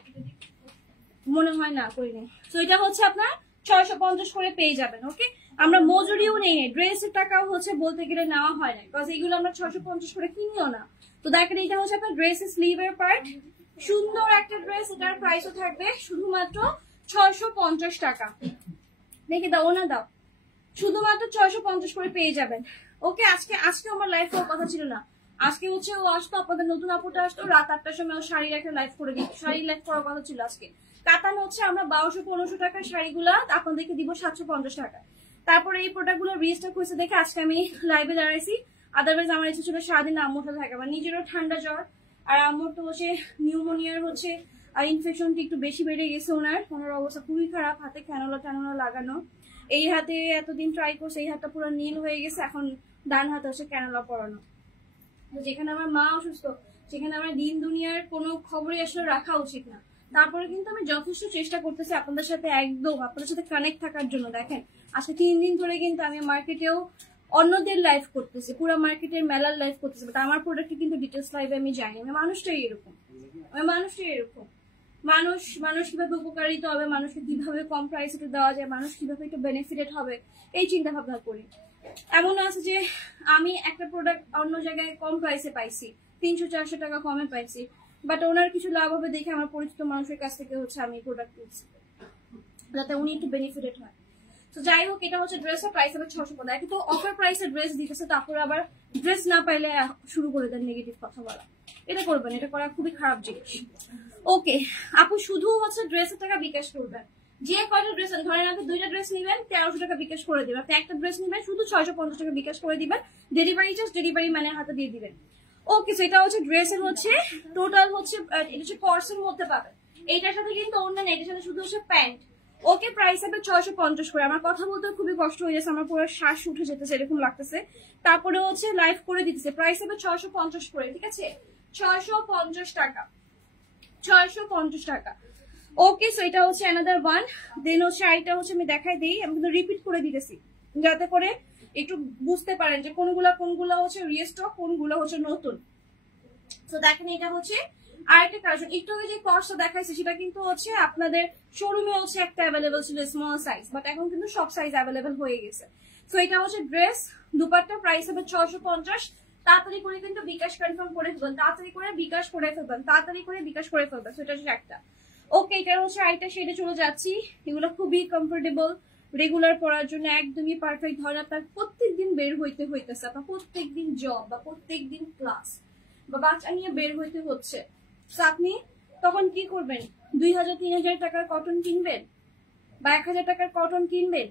মনে হয় না করিনি। তো এটা হচ্ছে আপনার 650 করে পেয়ে যাবেন। ওকে, আমরা মজুরিও নেই, ড্রেসের টাকাও হচ্ছে বলতে গেলে নেওয়া হয় না, বিকজ এগুলো আমরা 650 করে কিনিও না। তো দেখেন এটা হচ্ছে আপনার ড্রেসের স্লিভের পার্ট, সুন্দর একটা ড্রেস, এটার প্রাইসও থাকবে শুধুমাত্র 650 টাকা। দেখে দাও না দাও, শুধুমাত্র 650 করে পেয়ে যাবেন। ওকে, আজকে আমার লাইভ করার কথা ছিল না, আজকে হচ্ছে ও আসতো, আপনাদের নতুন আপুটা আসতো রাত 8টার সময়, ও শাড়ির একটা লাইভ করে দিই, শাড়ির লাইভ করার কথা ছিল আজকে। কাতান হচ্ছে আমরা 1200-1500 টাকার শাড়িগুলা আপনাদেরকে দিব 750 টাকা। তারপরে এই প্রোডাক্ট গুলো রিস্টক হয়েছে দেখে আজকে আমি লাইভে দাঁড়াইছি। আদারওয়াইজ আমার ইচ্ছে ছিল সারাদিন আম্মুর সাথে থাকে, আমার নিজেরও ঠান্ডা জ্বর, আর আম্মুর তো হচ্ছে নিউমোনিয়ার হচ্ছে ইনফেকশনটি একটু বেশি বেড়ে গেছে। ওনার অবস্থা খুবই খারাপ, হাতে ক্যানোলা লাগানো, এই হাতে এতদিন ট্রাই করছে, এই হাতটা পুরো নীল হয়ে গেছে, এখন ডান হাতে হচ্ছে ক্যানোলা পরানো। যেখানে আমার মা অসুস্থ, সেখানে আমার দিন দুনিয়ার কোনো খবরই আসলে রাখা উচিত না। তারপরে কিন্তু আমি যথেষ্ট চেষ্টা করতেছি আপনাদের সাথে, একদম আপনাদের সাথে কানেক্ট থাকার জন্য। দেখেন আজকে 3 দিন ধরে কিন্তু আমি মার্কেটেও অন্যদের লাইভ করতেছি, পুরো মার্কেটের মেলার লাইভ করতেছি, বাট আমার প্রোডাক্টে কিন্তু ডিটেলস লাইভে আমি জানি। আমি মানুষটাই এরকম, মানুষ কিভাবে উপকারিত হবে, মানুষকে কিভাবে কম প্রাইসে দেওয়া যায়, মানুষ কিভাবে একটু বেনিফিটেড হবে, এই চিন্তা ভাবনা করি। এমন আছে যে আমি একটা প্রোডাক্ট অন্য জায়গায় কম প্রাইসে পাইছি, 300-400 টাকা কমে পাইছি, বাট ওনার কিছু লাভ হবে দেখে আমার পরিচিত মানুষের কাছ থেকে হচ্ছে আমি প্রোডাক্ট নিচ্ছি, যাতে উনি একটু বেনিফিটেড হয়। তো যাই হোক, এটা হচ্ছে ড্রেসের প্রাইস হবে 650। কিন্তু অফার প্রাইসে ড্রেস দিতেছে, তারপরে আবার ড্রেস না পাইলে শুরু করে দেন নেগেটিভ কথা বলা। এটা করবেন, এটা করা খুবই খারাপ জিনিস। ওকে আপু, শুধু হচ্ছে ড্রেসের টাকা বিকাশ করবেন, যে কয়টা ড্রেস ধরেন আপনি 2টা ড্রেস নিবেন 1300 টাকা বিকাশ করে দিবেন, আপনি একটা ড্রেস নিবেন শুধু 650 টাকা বিকাশ করে দিবেন, ডেলিভারি চার্জ ডেলিভারি ম্যানের হাতে দিয়ে দিবেন। ওকে, সেটা হচ্ছে ড্রেসের হচ্ছে টোটাল হচ্ছে, এটা হচ্ছে কর্সের মধ্যে পাবেন, এইটার সাথে কিন্তু অন্য নেই, এটার সাথে শুধু হচ্ছে প্যান্ট। ওকে, প্রাইস হবে 650 করে। আমার কথা বলতে খুবই কষ্ট হয়ে যাচ্ছে, আমার পুরো শ্বাস উঠে যেতেছে এরকম লাগতেছে, তারপরে হচ্ছে লাইভ করে দিতেছে। প্রাইস হবে 650 করে, ঠিক আছে, 650 টাকা, 650 টাকা। ওকে, সো এটা হচ্ছে অ্যানাদার ওয়ান। দেন হচ্ছে আইটা হচ্ছে আমি দেখাই দিই, আমি কিন্তু রিপিট করে দিতেছি যাতে করে একটু বুঝতে পারেন যে কোনগুলা হচ্ছে রিস্টক, কোনগুলো হচ্ছে নতুন। তো দেখেন এটা হচ্ছে আরেকটা কালেকশন, একটু আগে যে কর্সটা দেখাইছে সেটা কিন্তু হচ্ছে আপনাদের শোরুমে হচ্ছে একটা অ্যাভেলেবল ছিল স্মল সাইজ, বাট এখন কিন্তু সব সাইজ অ্যাভেলেবল হয়ে গেছে। তো এটা হচ্ছে ড্রেস, দুপাট্টা, প্রাইস হবে 650। তাড়াতাড়ি করে কিন্তু বিকাশ কনফার্ম করে ফেলবেন, তাড়াতাড়ি করে বিকাশ করে ফেলবেন। সেটা হচ্ছে একটা। ওকে, এটা হচ্ছে আইটা শেডে চলে যাচ্ছি। এগুলো খুবই কমফোর্টেবল, রেগুলার পরার জন্য একদমই পারফেক্ট। ধরেন আপনার প্রত্যেকদিন বের হইতেছে, আপনার প্রত্যেকদিন জব বা প্রত্যেকদিন ক্লাস বা বাচ্চা নিয়ে বের হইতে হচ্ছে, আপনি তখন কি করবেন? 2000-3000 টাকার কটন কিনবেন বা 1000 টাকার কটন কিনবেন?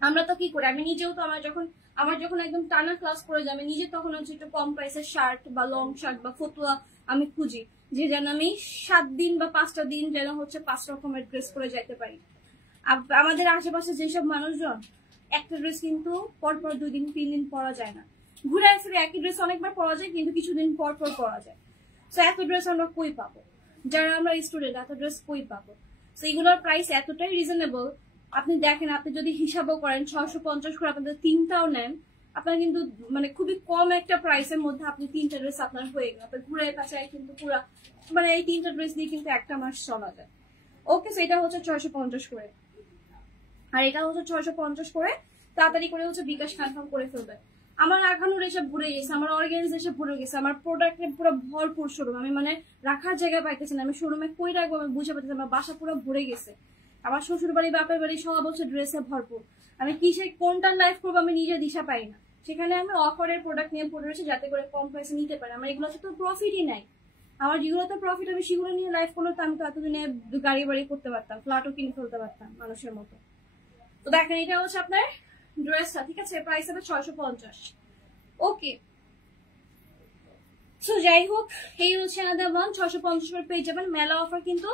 আমরা তো কি করি, আমি নিজেও তো আমার যখন একদম টানা ক্লাস করে যায়, আমি নিজে তখন হচ্ছে একটু কম প্রাইসের শার্ট বা লং শার্ট বা ফতুয়া আমি খুঁজি, যে যেন আমি 7 দিন বা 5টা দিন যেন হচ্ছে 5 রকমের ড্রেস পরে যাইতে পারি। আমাদের আশেপাশে যেসব মানুষজন, একটা ড্রেস কিন্তু পরপর 2 দিন 3 দিন পরা যায় না, ঘুরে ফিরে একই ড্রেস অনেকবার পরা যায় কিন্তু কিছুদিন পর পরা যায়। তো এত ড্রেস আমরা কই পাবো? যারা আমরা স্টুডেন্ট, এত ড্রেস কই পাবো? তো এগুলোর প্রাইস এতটাই রিজনেবল, আপনি দেখেন, আপনি যদি হিসাবও করেন 650 করে আপনাদের 3টাও নেন, আপনার কিন্তু মানে খুবই কম একটা প্রাইসের মধ্যে আপনি 3টা ড্রেস আপনার হয়ে গেল। আপনার ঘুরে কাছায় কিন্তু পুরা মানে এই 3টা ড্রেস দিয়ে কিন্তু একটা মাস চলা যায়। ওকে, সেটা হচ্ছে 650 করে, আর এটা হচ্ছে 650 করে। তাড়াতাড়ি করে হচ্ছে বিকাশ কনফার্ম করে ফেলবে। আমার আখানোর এসব ভরে গেছে, আমার অর্গানাইজ এসে ভরে গেছে, আমার প্রোডাক্টে পুরো ভরপুর শোরুম, আমি মানে রাখার জায়গা পাইতেছি না, আমি শোরুমে কই রাখবো আমি বুঝে পাইতেছি, আমার বাসা পুরো ভরে গেছে, আমার শ্বশুর বাড়ি বাপের বাড়ি সব হচ্ছে ড্রেসে ভরপুর, আমি কিসে কোনটার লাইফ করবো আমি নিজে দিশা পাই না। সেখানে আমি অফারের প্রোডাক্ট নিয়ে পড়ে রয়েছে যাতে করে কম প্রাইসে নিতে পারি। আমার এগুলোতে তো প্রফিটই নাই, আমার যেগুলোতে প্রফিট আমি সেগুলো নিয়ে লাইফ করলে তো আমি তো এতদিনে গাড়ি বাড়ি করতে পারতাম, ফ্ল্যাটও কিনে ফেলতে পারতাম মানুষের মতো। তো দেখেন এটা হচ্ছে আপনার ড্রেসটা, ঠিক আছে, প্রাইস হবে 650। ওকে, সো যাই হোক, এই হচ্ছে আমাদের 650 করে পেয়ে যাবেন। মেলা অফার কিন্তু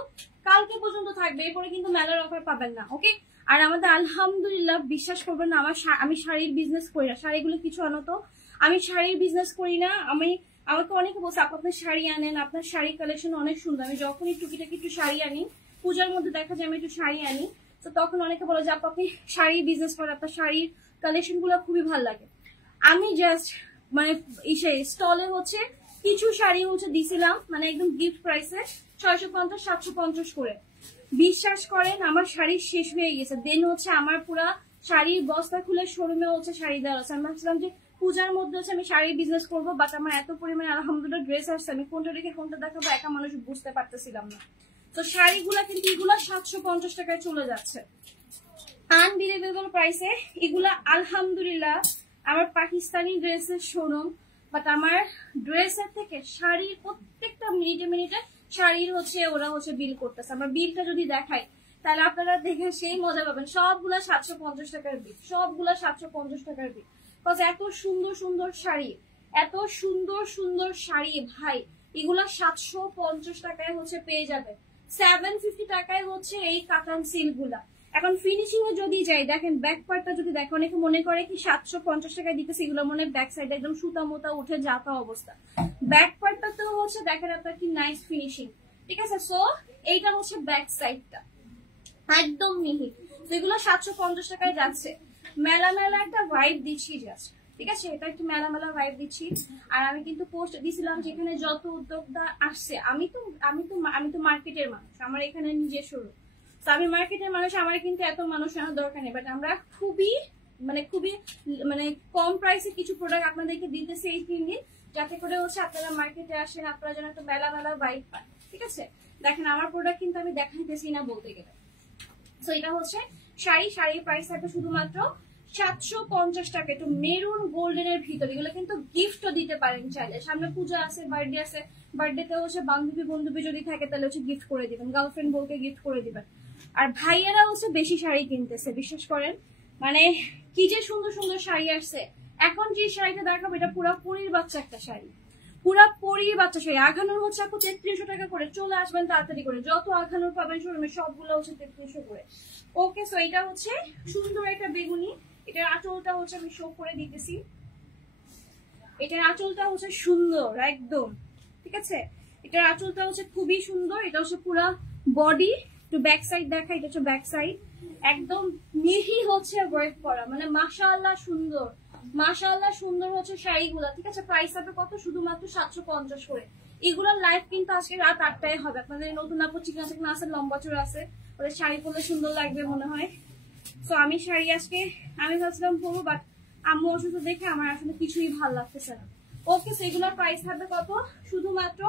কালকে পর্যন্ত থাকবে, এরপরে কিন্তু মেলার অফার পাবেন না। ওকে, আর আমাদের আলহামদুলিল্লাহ, বিশ্বাস করবেন না, আমি শাড়ির বিজনেস করি না, শাড়িগুলো কিছু আনো তো, আমি শাড়ির বিজনেস করি না। আমাকে অনেকে বলছে আপনার শাড়ি আনেন, আপনার শাড়ি কালেকশন অনেক সুন্দর। আমি যখনই টুকিটাকি একটু শাড়ি আনি, পূজার মধ্যে দেখা যায় আমি একটু শাড়ি আনি, তো তখন অনেকে বলে যে আপনি শাড়ির বিজনেস করেন, আপনার শাড়ির কালেকশন গুলো খুবই ভালো লাগে। আমি জাস্ট মানে স্টলে হচ্ছে কিছু শাড়ি হচ্ছে দিছিলাম, মানে একদম গিফট প্রাইসে 650-750 করে। বিশ্বাস করেন আমার শাড়ি শেষ হয়ে গেছে, দেন হচ্ছে আমার পুরা শাড়ির বস্তা খুলে শোরুমে হচ্ছে শাড়ি দেওয়া আছে। আমি ভাবছিলাম যে পূজার মধ্যে হচ্ছে আমি শাড়ি বিজনেস করবো, বাট আমার এত পরিমাণে আলহামদুলিল্লাহ ড্রেস আসছে, আমি কোনটা রেখে কোনটা দেখাবো একা মানুষ বুঝতে পারতেছিলাম না। তো শাড়িগুলা কিন্তু এগুলা 750 টাকায় চলে যাচ্ছে, আনবিলিভেবল প্রাইসে। এগুলা আলহামদুলিল্লাহ আমার পাকিস্তানি ড্রেসের শোরুম, বাট আমার ড্রেসের থেকে শাড়ির প্রত্যেকটা মিনিটে মিনিটে শাড়ির হচ্ছে ওরা হচ্ছে বিল করতেছে। আমরা বিলটা যদি দেখাই তাহলে আপনারা দেখে সেই মজা পাবেন। সবগুলা 750 টাকার বিল, সবগুলা 750 টাকার বিল। এত সুন্দর সুন্দর শাড়ি, এত সুন্দর সুন্দর শাড়ি ভাই, এগুলা 750 টাকায় হচ্ছে পেয়ে যাবে। 750 টাকায় হচ্ছে এই কাতান সিল্ক গুলা। এখন ফিনিশিং এ যদি যাই, দেখেন ব্যাক পার্টটা যদি দেখেন, অনেকে মনে করে কি 750 টাকায় দিতেছে, এগুলো মনে ব্যাক সাইড একদম সুতা মোতা উঠে যাতা অবস্থা। ব্যাক পার্টটা তো হচ্ছে দেখেন আপনার কি নাইস ফিনিশিং, ঠিক আছে। সো এইটা হচ্ছে ব্যাক সাইডটা একদম মিহি, যেগুলো 750 টাকায় যাচ্ছে। মেলা মেলা একটা ভাইব দিচ্ছি জাস্ট, ঠিক আছে, এটা একটু মেলা মেলা ভাইব দিচ্ছি। আর আমি কিন্তু পোস্ট দিছিলাম যেখানে যত উদ্যোক্তা আসছে, আমি তো মার্কেটের মানুষ, আমার এখানে নিজের শুরু, তো আমি মার্কেটের মানুষ, আমার কিন্তু এত মানুষ আনার দরকার নেই, বাট আমরা খুবই কম প্রাইসে কিছু প্রোডাক্ট আপনাদেরকে দিতেছি এই 3 দিন, যাতে করে হচ্ছে আপনারা মার্কেটে আসেন, আপনারা যেন একটা মেলা মেলা ভাইব পান, ঠিক আছে। দেখেন আমার প্রোডাক্ট কিন্তু আমি দেখাইতেছি না বলতে গেলে। তো এটা হচ্ছে শাড়ির প্রাইস থাকবে শুধুমাত্র 750 টাকা, একটু মেরুন গোল্ডেনের ভিতরে। এগুলো কিন্তু গিফটও দিতে পারেন চাইলে, সামনে পূজা আছে, বার্থডে আছে, বার্থডেতে হচ্ছে বান্ধবী যদি থাকে তাহলে হচ্ছে গিফট করে দিবেন, গার্লফ্রেন্ড বউকে গিফট করে দিবেন। আর ভাইয়েরা হচ্ছে বেশি শাড়ি কিনতেছে, বিশ্বাস করেন, মানে কি যে সুন্দর সুন্দর শাড়ি আসছে। এখন যে শাড়িটা দেখাবো এটা পুরা পরীর বাচ্চা একটা শাড়ি, পুরা পরীর বাচ্চা শাড়ি। আঘানোর হচ্ছে আপু 3300 টাকা করে, চলে আসবেন তাড়াতাড়ি করে, যত আঘানোর পাবেন শোরুমে সবগুলো হচ্ছে 3300 করে। ওকে, সো এটা হচ্ছে সুন্দর একটা বেগুনি, এটার আঁচলটা হচ্ছে আমি শো করে দিতেছি, এটার আঁচলটা হচ্ছে সুন্দর একদম, ঠিক আছে। এটার আঁচলটা হচ্ছে খুবই সুন্দর, এটা হচ্ছে পুরা বডি, একটু ব্যাক সাইড দেখা, এটা হচ্ছে ব্যাক সাইড, একদম মিহি হচ্ছে ওয়ার্ক করা, মানে মাশাআল্লাহ সুন্দর, মাশাআল্লাহ সুন্দর হচ্ছে শাড়িগুলা, ঠিক আছে। প্রাইস হবে কত? শুধুমাত্র 750 করে। এগুলোর লাইভ কিন্তু আজকে রাত 8টায় হবে। আপনাদের নতুন আপু চিকেন আছে, লম্বা চূড়া আছে, ওদের শাড়ি পরলে সুন্দর লাগবে মনে হয়। তো আমি শাড়ি আজকে আমি ভাবছিলাম পরবো, বাট আম্মু অসুস্থ দেখে আমার আসলে কিছুই ভালো লাগতেছে না। ওকে, সো এগুলোর প্রাইস থাকবে কত? শুধুমাত্র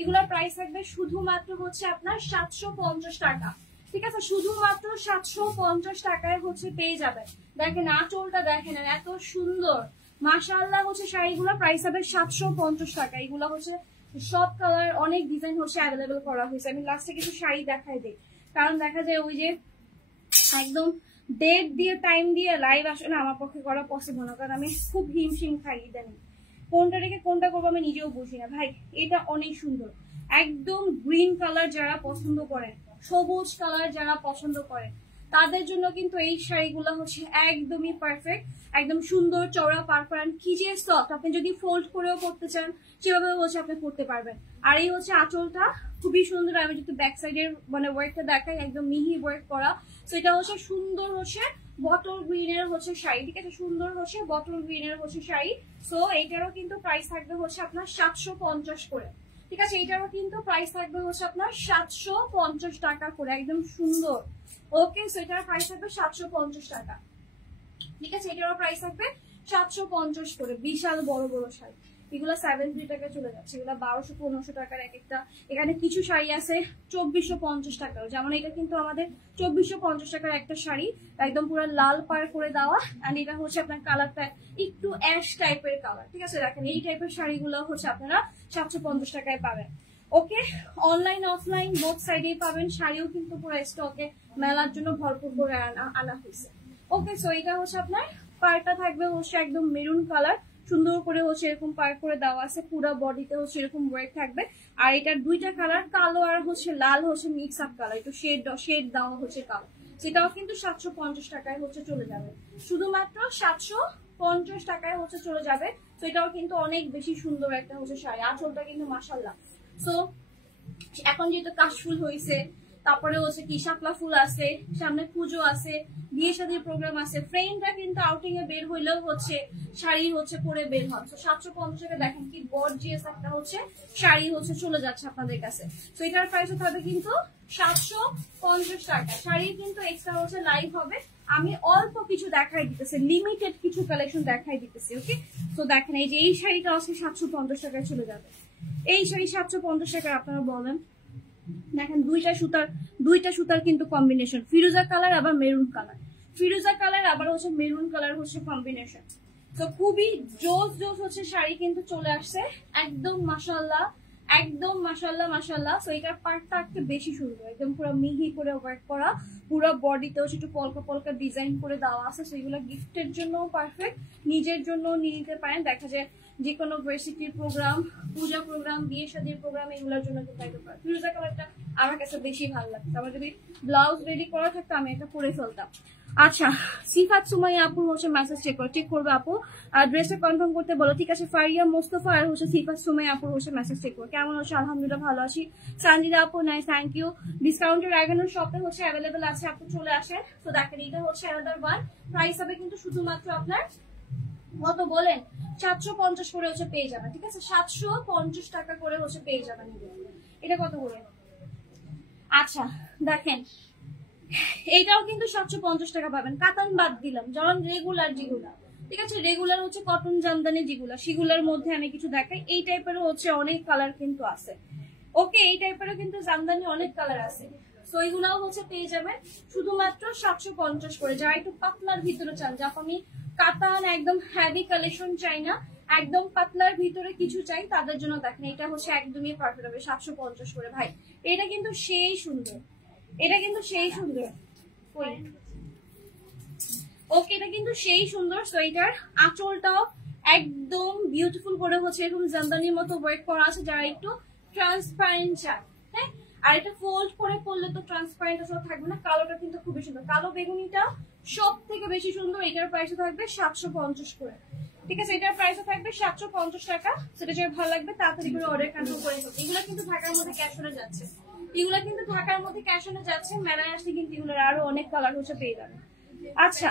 এগুলোর প্রাইস থাকবে শুধুমাত্র হচ্ছে আপনার 750 টাকা, ঠিক আছে। শুধুমাত্র 750 টাকায় হচ্ছে পেয়ে যাবে। দেখেন আঁচলটা দেখেন এত সুন্দর, মাশাআল্লাহ হচ্ছে শাড়িগুলো প্রাইস হবে 750 টাকা। এগুলো হচ্ছে সব কালার, অনেক ডিজাইন হচ্ছে অ্যাভেলেবেল করা হয়েছে। আমি লাস্টে কিছু শাড়ি দেখাই দিই, কারণ দেখা যায় ওই যে একদম ডেট দিয়ে টাইম দিয়ে লাইভ আসলে আমার পক্ষে করা পসিবল না, কারণ আমি খুব হিমশিম খাই ইদানিং, কোনটা রেখে কোনটা করবো আমি নিজেও বুঝি না। ভাই এটা অনেক সুন্দর, একদম গ্রিন কালার যারা পছন্দ করেন, সবুজ কালার যারা পছন্দ করেন, তাদের জন্য কিন্তু এই শাড়িগুলো হচ্ছে একদমই পারফেক্ট। একদম সুন্দর চওড়া পারপারান, কি যে সফট, আপনি যদি ফোল্ড করেও পরতে চান সেভাবে হচ্ছে আপনি পরতে পারবেন। আর এই হচ্ছে আঁচলটা খুবই সুন্দর, আমি যদি ব্যাক সাইডের মানে ওয়ার্কটা দেখাই, একদম মিহি ওয়ার্ক করা। তো এটা হচ্ছে সুন্দর হচ্ছে বটল গ্রিনের হচ্ছে শাড়ি, ঠিক আছে, সুন্দর হচ্ছে বটল গ্রিনের হচ্ছে শাড়ি। সো এইটারও কিন্তু প্রাইস থাকবে হচ্ছে আপনার 750 করে, ঠিক আছে। এইটারও কিন্তু প্রাইস থাকবে হচ্ছে আপনার 750 টাকা করে, একদম সুন্দর। ওকে, সো এটার প্রাইস থাকবে 750 টাকা, ঠিক আছে। এটারও প্রাইস থাকবে 750 করে। বিশাল বড় বড় শাড়ি, এগুলো 750 টাকা চলে যাচ্ছে, এগুলো 1200-1500 টাকার এক একটা। এখানে কিছু শাড়ি আছে 2450 টাকার, যেমন এটা কিন্তু আমাদের 2450 টাকার একটা শাড়ি, একদম পুরো লাল পার করে দেওয়া। এন্ড এটা হচ্ছে আপনার কালারটা একটু অ্যাশ টাইপের কালার, ঠিক আছে। দেখেন এই টাইপের শাড়িগুলো হচ্ছে আপনারা 750 টাকায় পাবেন। ওকে, অনলাইন অফলাইন বোথ সাইডেই পাবেন। শাড়িও কিন্তু পুরো স্টকে মেলার জন্য ভরপুর করে আনা হয়েছে। ওকে, সো এটা হচ্ছে আপনার পাড়টা থাকবে হচ্ছে একদম মেরুন কালার, সুন্দর করে হচ্ছে এরকম পার করে দেওয়া আছে, পুরো বডিতে হচ্ছে এরকম ওয়ার্ক থাকবে। আর এটার দুইটা কালার, কালো আর হচ্ছে লাল হচ্ছে মিক্স আপ কালার, একটু শেড দেওয়া হচ্ছে কালো। সেটাও কিন্তু 750 টাকায় হচ্ছে চলে যাবে, শুধুমাত্র 750 টাকায় হচ্ছে চলে যাবে। তো এটাও কিন্তু অনেক বেশি সুন্দর একটা হচ্ছে শাড়ি, আঁচলটা কিন্তু মাশাআল্লাহ। সো এখন যেহেতু কাশফুল হয়েছে, তারপরে হচ্ছে কি শাপলা ফুল আছে, সামনে পুজো আছে, বিয়ে শাদীর প্রোগ্রাম আছে, ফ্রেন্ডরা কিন্তু আউটিং এ বের হইলেও হচ্ছে শাড়ি হচ্ছে পরে বের হন। তো 750 টাকা দেখেন কি গর্জিয়াস একটা হচ্ছে শাড়ি হচ্ছে চলে যাচ্ছে আপনাদের কাছে। তো এটার প্রাইস হবে কিন্তু 750 টাকা। শাড়ি কিন্তু এক্সট্রা হচ্ছে লাইভ হবে, আমি অল্প কিছু দেখাই দিতেছি, লিমিটেড কিছু কালেকশন দেখাই দিতেছি। ওকে, তো দেখেন এই যে এই শাড়িটা আছে 750 টাকায় চলে যাবে। এই শাড়ি 750 টাকায় আপনারা বলেন। দেখেন দুইটা সুতার কিন্তু কম্বিনেশন, ফিরোজা কালার আবার মেরুন কালার, ফিরোজা কালার আবার হচ্ছে মেরুন কালার হচ্ছে কম্বিনেশন। তো খুবই জোস হচ্ছে শাড়ি কিন্তু চলে আসছে, একদম মাশাআল্লাহ, একদম মাশাআল্লাহ মাশাআল্লাহ। তো এটার পার্টটা একটু বেশি সুন্দর, একদম পুরো মিহি করে ওয়ার্ক করা, পুরো বডিতেও একটু পলকা পলকা ডিজাইন করে দেওয়া আছে। সেগুলো গিফটের জন্য পারফেক্ট, নিজের জন্য নিয়ে নিতে পারেন। দেখা যায় যে কোনো ভার্সিটির প্রোগ্রাম, পূজা প্রোগ্রাম, বিয়ে শাদীর প্রোগ্রাম, এগুলোর জন্য কিন্তু একদম পারফেক্ট। ফিরোজা কালারটা আমার কাছে বেশি ভালো লাগছে। আমার যদি ব্লাউজ রেডি করা থাকতো আমি এটা পরে ফেলতাম। আচ্ছা, সিফাত সুমাইয়া আপুর হচ্ছে মেসেজ চেক করবে আপু, ড্রেসটা কনফার্ম করতে বলো। ঠিক আছে, ফারিয়া মোস্তফা আর হচ্ছে সিফাত সুমাইয়া আপুর হচ্ছে মেসেজ চেক করবে। কেমন হচ্ছে? আলহামদুলিল্লাহ ভালো আছি। সানজিদা আপু নাই, থ্যাংক ইউ। ডিসকাউন্টের আগানোর শপে হচ্ছে অ্যাভেলেবেল আছে, আপু চলে আসেন। তো দেখেন এটা হচ্ছে অ্যানাদার ওয়ান। প্রাইস হবে কিন্তু শুধুমাত্র আপনার কত বলেন, 750 করে হচ্ছে পেয়ে যাবেন। ঠিক আছে, 750 টাকা করে হচ্ছে পেয়ে যাবেন। এটা কত করে? আচ্ছা দেখেন এইটাও কিন্তু 750 টাকা পাবেন, কাতান বাদ দিলাম, যেমন রেগুলার যেগুলা, ঠিক আছে, রেগুলার হচ্ছে কটন জামদানি যেগুলা, সেগুলোর মধ্যে আমি কিছু দেখাই। এই টাইপেরও হচ্ছে অনেক কালার কিন্তু আছে। ওকে, এই টাইপেরও কিন্তু জামদানি অনেক কালার আছে। তো এগুলাও হচ্ছে পেয়ে যাবেন শুধুমাত্র 750 করে। যারা একটু পাতলার ভিতরে চান, যা আমি কাতান একদম হ্যাভি কালেকশন চাই না, একদম পাতলার ভিতরে কিছু চাই, তাদের জন্য দেখেন এটা হচ্ছে একদমই পারফেক্ট হবে 750 করে। ভাই এটা কিন্তু সেই সুন্দর, এটা কিন্তু সেই সুন্দর। ওকে, এটা কিন্তু সেই সুন্দর। সো এটার আঁচলটাও একদম বিউটিফুল করে হচ্ছে এরকম জামদানির মতো ওয়ার্ক করা আছে, যারা একটু ট্রান্সপারেন্ট চায়। হ্যাঁ, আর এটা ফোল্ড করে পরলে তো ট্রান্সপারেন্ট আসলে থাকবে না। কালোটা কিন্তু খুবই সুন্দর, কালো বেগুনিটা সব থেকে বেশি সুন্দর। এটার প্রাইস থাকবে 750 করে। ঠিক আছে, এটার প্রাইস থাকবে 750 টাকা। সেটা যদি ভালো লাগবে তাড়াতাড়ি করে অর্ডার কনফার্ম করে ফেলবে। এগুলো কিন্তু ঢাকার মধ্যে ক্যাশ অনে যাচ্ছে, এগুলা কিন্তু ঢাকার মধ্যে ক্যাশ অনে যাচ্ছে। মেলায় আসলে কিন্তু এগুলোর আরো অনেক কালার হচ্ছে পেয়ে যাবে। আচ্ছা,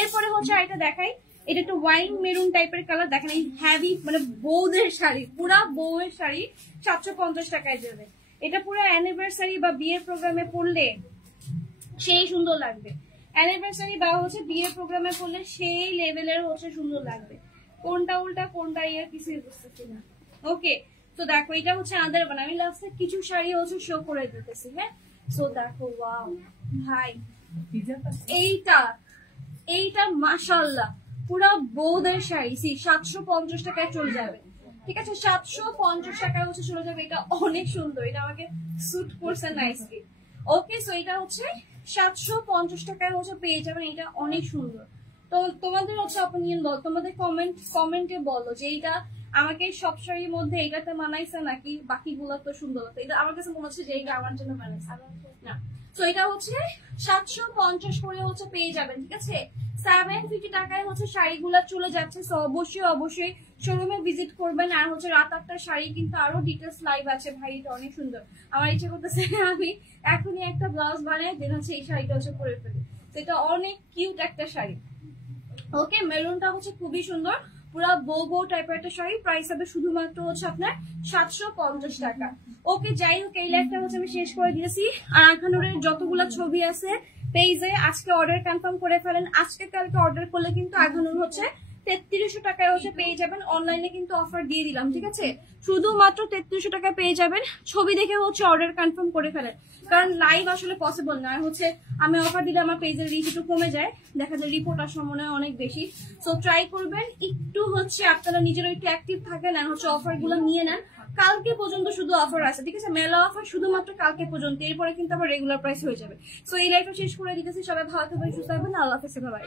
এরপরে হচ্ছে আরেকটা দেখাই। এটা একটু ওয়াইন মেরুন টাইপের কালার। দেখেন এই হ্যাভি মানে বউদের শাড়ি, পুরা বউয়ের শাড়ি 750 টাকায় যাবে। এটা পুরো অ্যানিভার্সারি বা বিয়ের প্রোগ্রামে পরলে সেই সুন্দর লাগবে। অ্যানিভার্সারি বা হচ্ছে বিয়ের প্রোগ্রামে পরলে সেই লেভেলের হচ্ছে সুন্দর লাগবে। কোনটা উল্টা কোনটা ইয়ে কিছুই বুঝতেছি না। ওকে, তো দেখো এটা হচ্ছে আদার বান। আমি লাস্টে কিছু শাড়ি হচ্ছে শো করে দিতেছি। হ্যাঁ, সো দেখো, ওয়াও ভাই, এইটা মাশাআল্লাহ পুরা বউদের শাড়ি 750 টাকায় চলে যাবে। ঠিক আছে, 750 টাকায় হচ্ছে চলে যাবে। এটা অনেক সুন্দর, এটা আমাকে স্যুট করছে নাইসলি। ওকে, সো এটা হচ্ছে 750 টাকায় হচ্ছে পেয়ে যাবেন। এটা অনেক সুন্দর। তো তোমাদের হচ্ছে অপিনিয়ন বল, তোমাদের কমেন্টে বলো যে এইটা আমাকে সব শাড়ির মধ্যে এইটাতে মানাইছে নাকি বাকিগুলো তো সুন্দর হতো। এটা আমার কাছে মনে হচ্ছে যে এইটা আমার জন্য মানাইছে না। তো এটা হচ্ছে 750 করে হচ্ছে পেয়ে যাবেন। ঠিক আছে, 750 টাকায় হচ্ছে শাড়িগুলা চলে যাচ্ছে। তো অবশ্যই শোরুমে ভিজিট করবেন। আর হচ্ছে রাত 8টার শাড়ি কিন্তু আরো ডিটেলস লাইভ আছে। ভাই এটা অনেক সুন্দর, আমার ইচ্ছে করতেছে আমি এখনই একটা ব্লাউজ বানাই দেন হচ্ছে এই শাড়িটা হচ্ছে পরে ফেলি। তো এটা অনেক কিউট একটা শাড়ি। ওকে, মেরুনটা হচ্ছে খুবই সুন্দর, পুরা বউ টাইপের একটা শাড়ি। প্রাইস হবে শুধুমাত্র হচ্ছে আপনার 750 টাকা। ওকে, যাই হোক এই লাইভটা হচ্ছে আমি শেষ করে দিয়েছি। আর আখানুরের যতগুলা ছবি আছে পেজে আজকে অর্ডার কনফার্ম করে ফেলেন। আজকে কালকে অর্ডার করলে কিন্তু আখানুর হচ্ছে 3300 টাকায় হচ্ছে পেয়ে যাবেন। অনলাইনে কিন্তু অফার দিয়ে দিলাম। ঠিক আছে, শুধুমাত্র 3300 টাকায় পেয়ে যাবেন। ছবি দেখে হচ্ছে অর্ডার কনফার্ম করে ফেলেন, কারণ লাইভ আসলে পসিবল না। হচ্ছে আমি অফার দিলে আমার পেজের রিচ একটু কমে যায়, দেখা যায় রিপোর্ট আসার মনে হয় অনেক বেশি। সো ট্রাই করবেন একটু হচ্ছে আপনারা নিজেরা একটু অ্যাক্টিভ থাকেন আর হচ্ছে অফার গুলো নিয়ে নেন। কালকে পর্যন্ত শুধু অফার আছে। ঠিক আছে, মেলা অফার শুধুমাত্র কালকে পর্যন্ত, এরপরে কিন্তু আবার রেগুলার প্রাইস হয়ে যাবে। সো এই লাইভটা শেষ করে দিতেছি। সবাই ভালো থাকবেন, সুস্থ থাকবেন। আল্লাহ হাফেজ, বাই।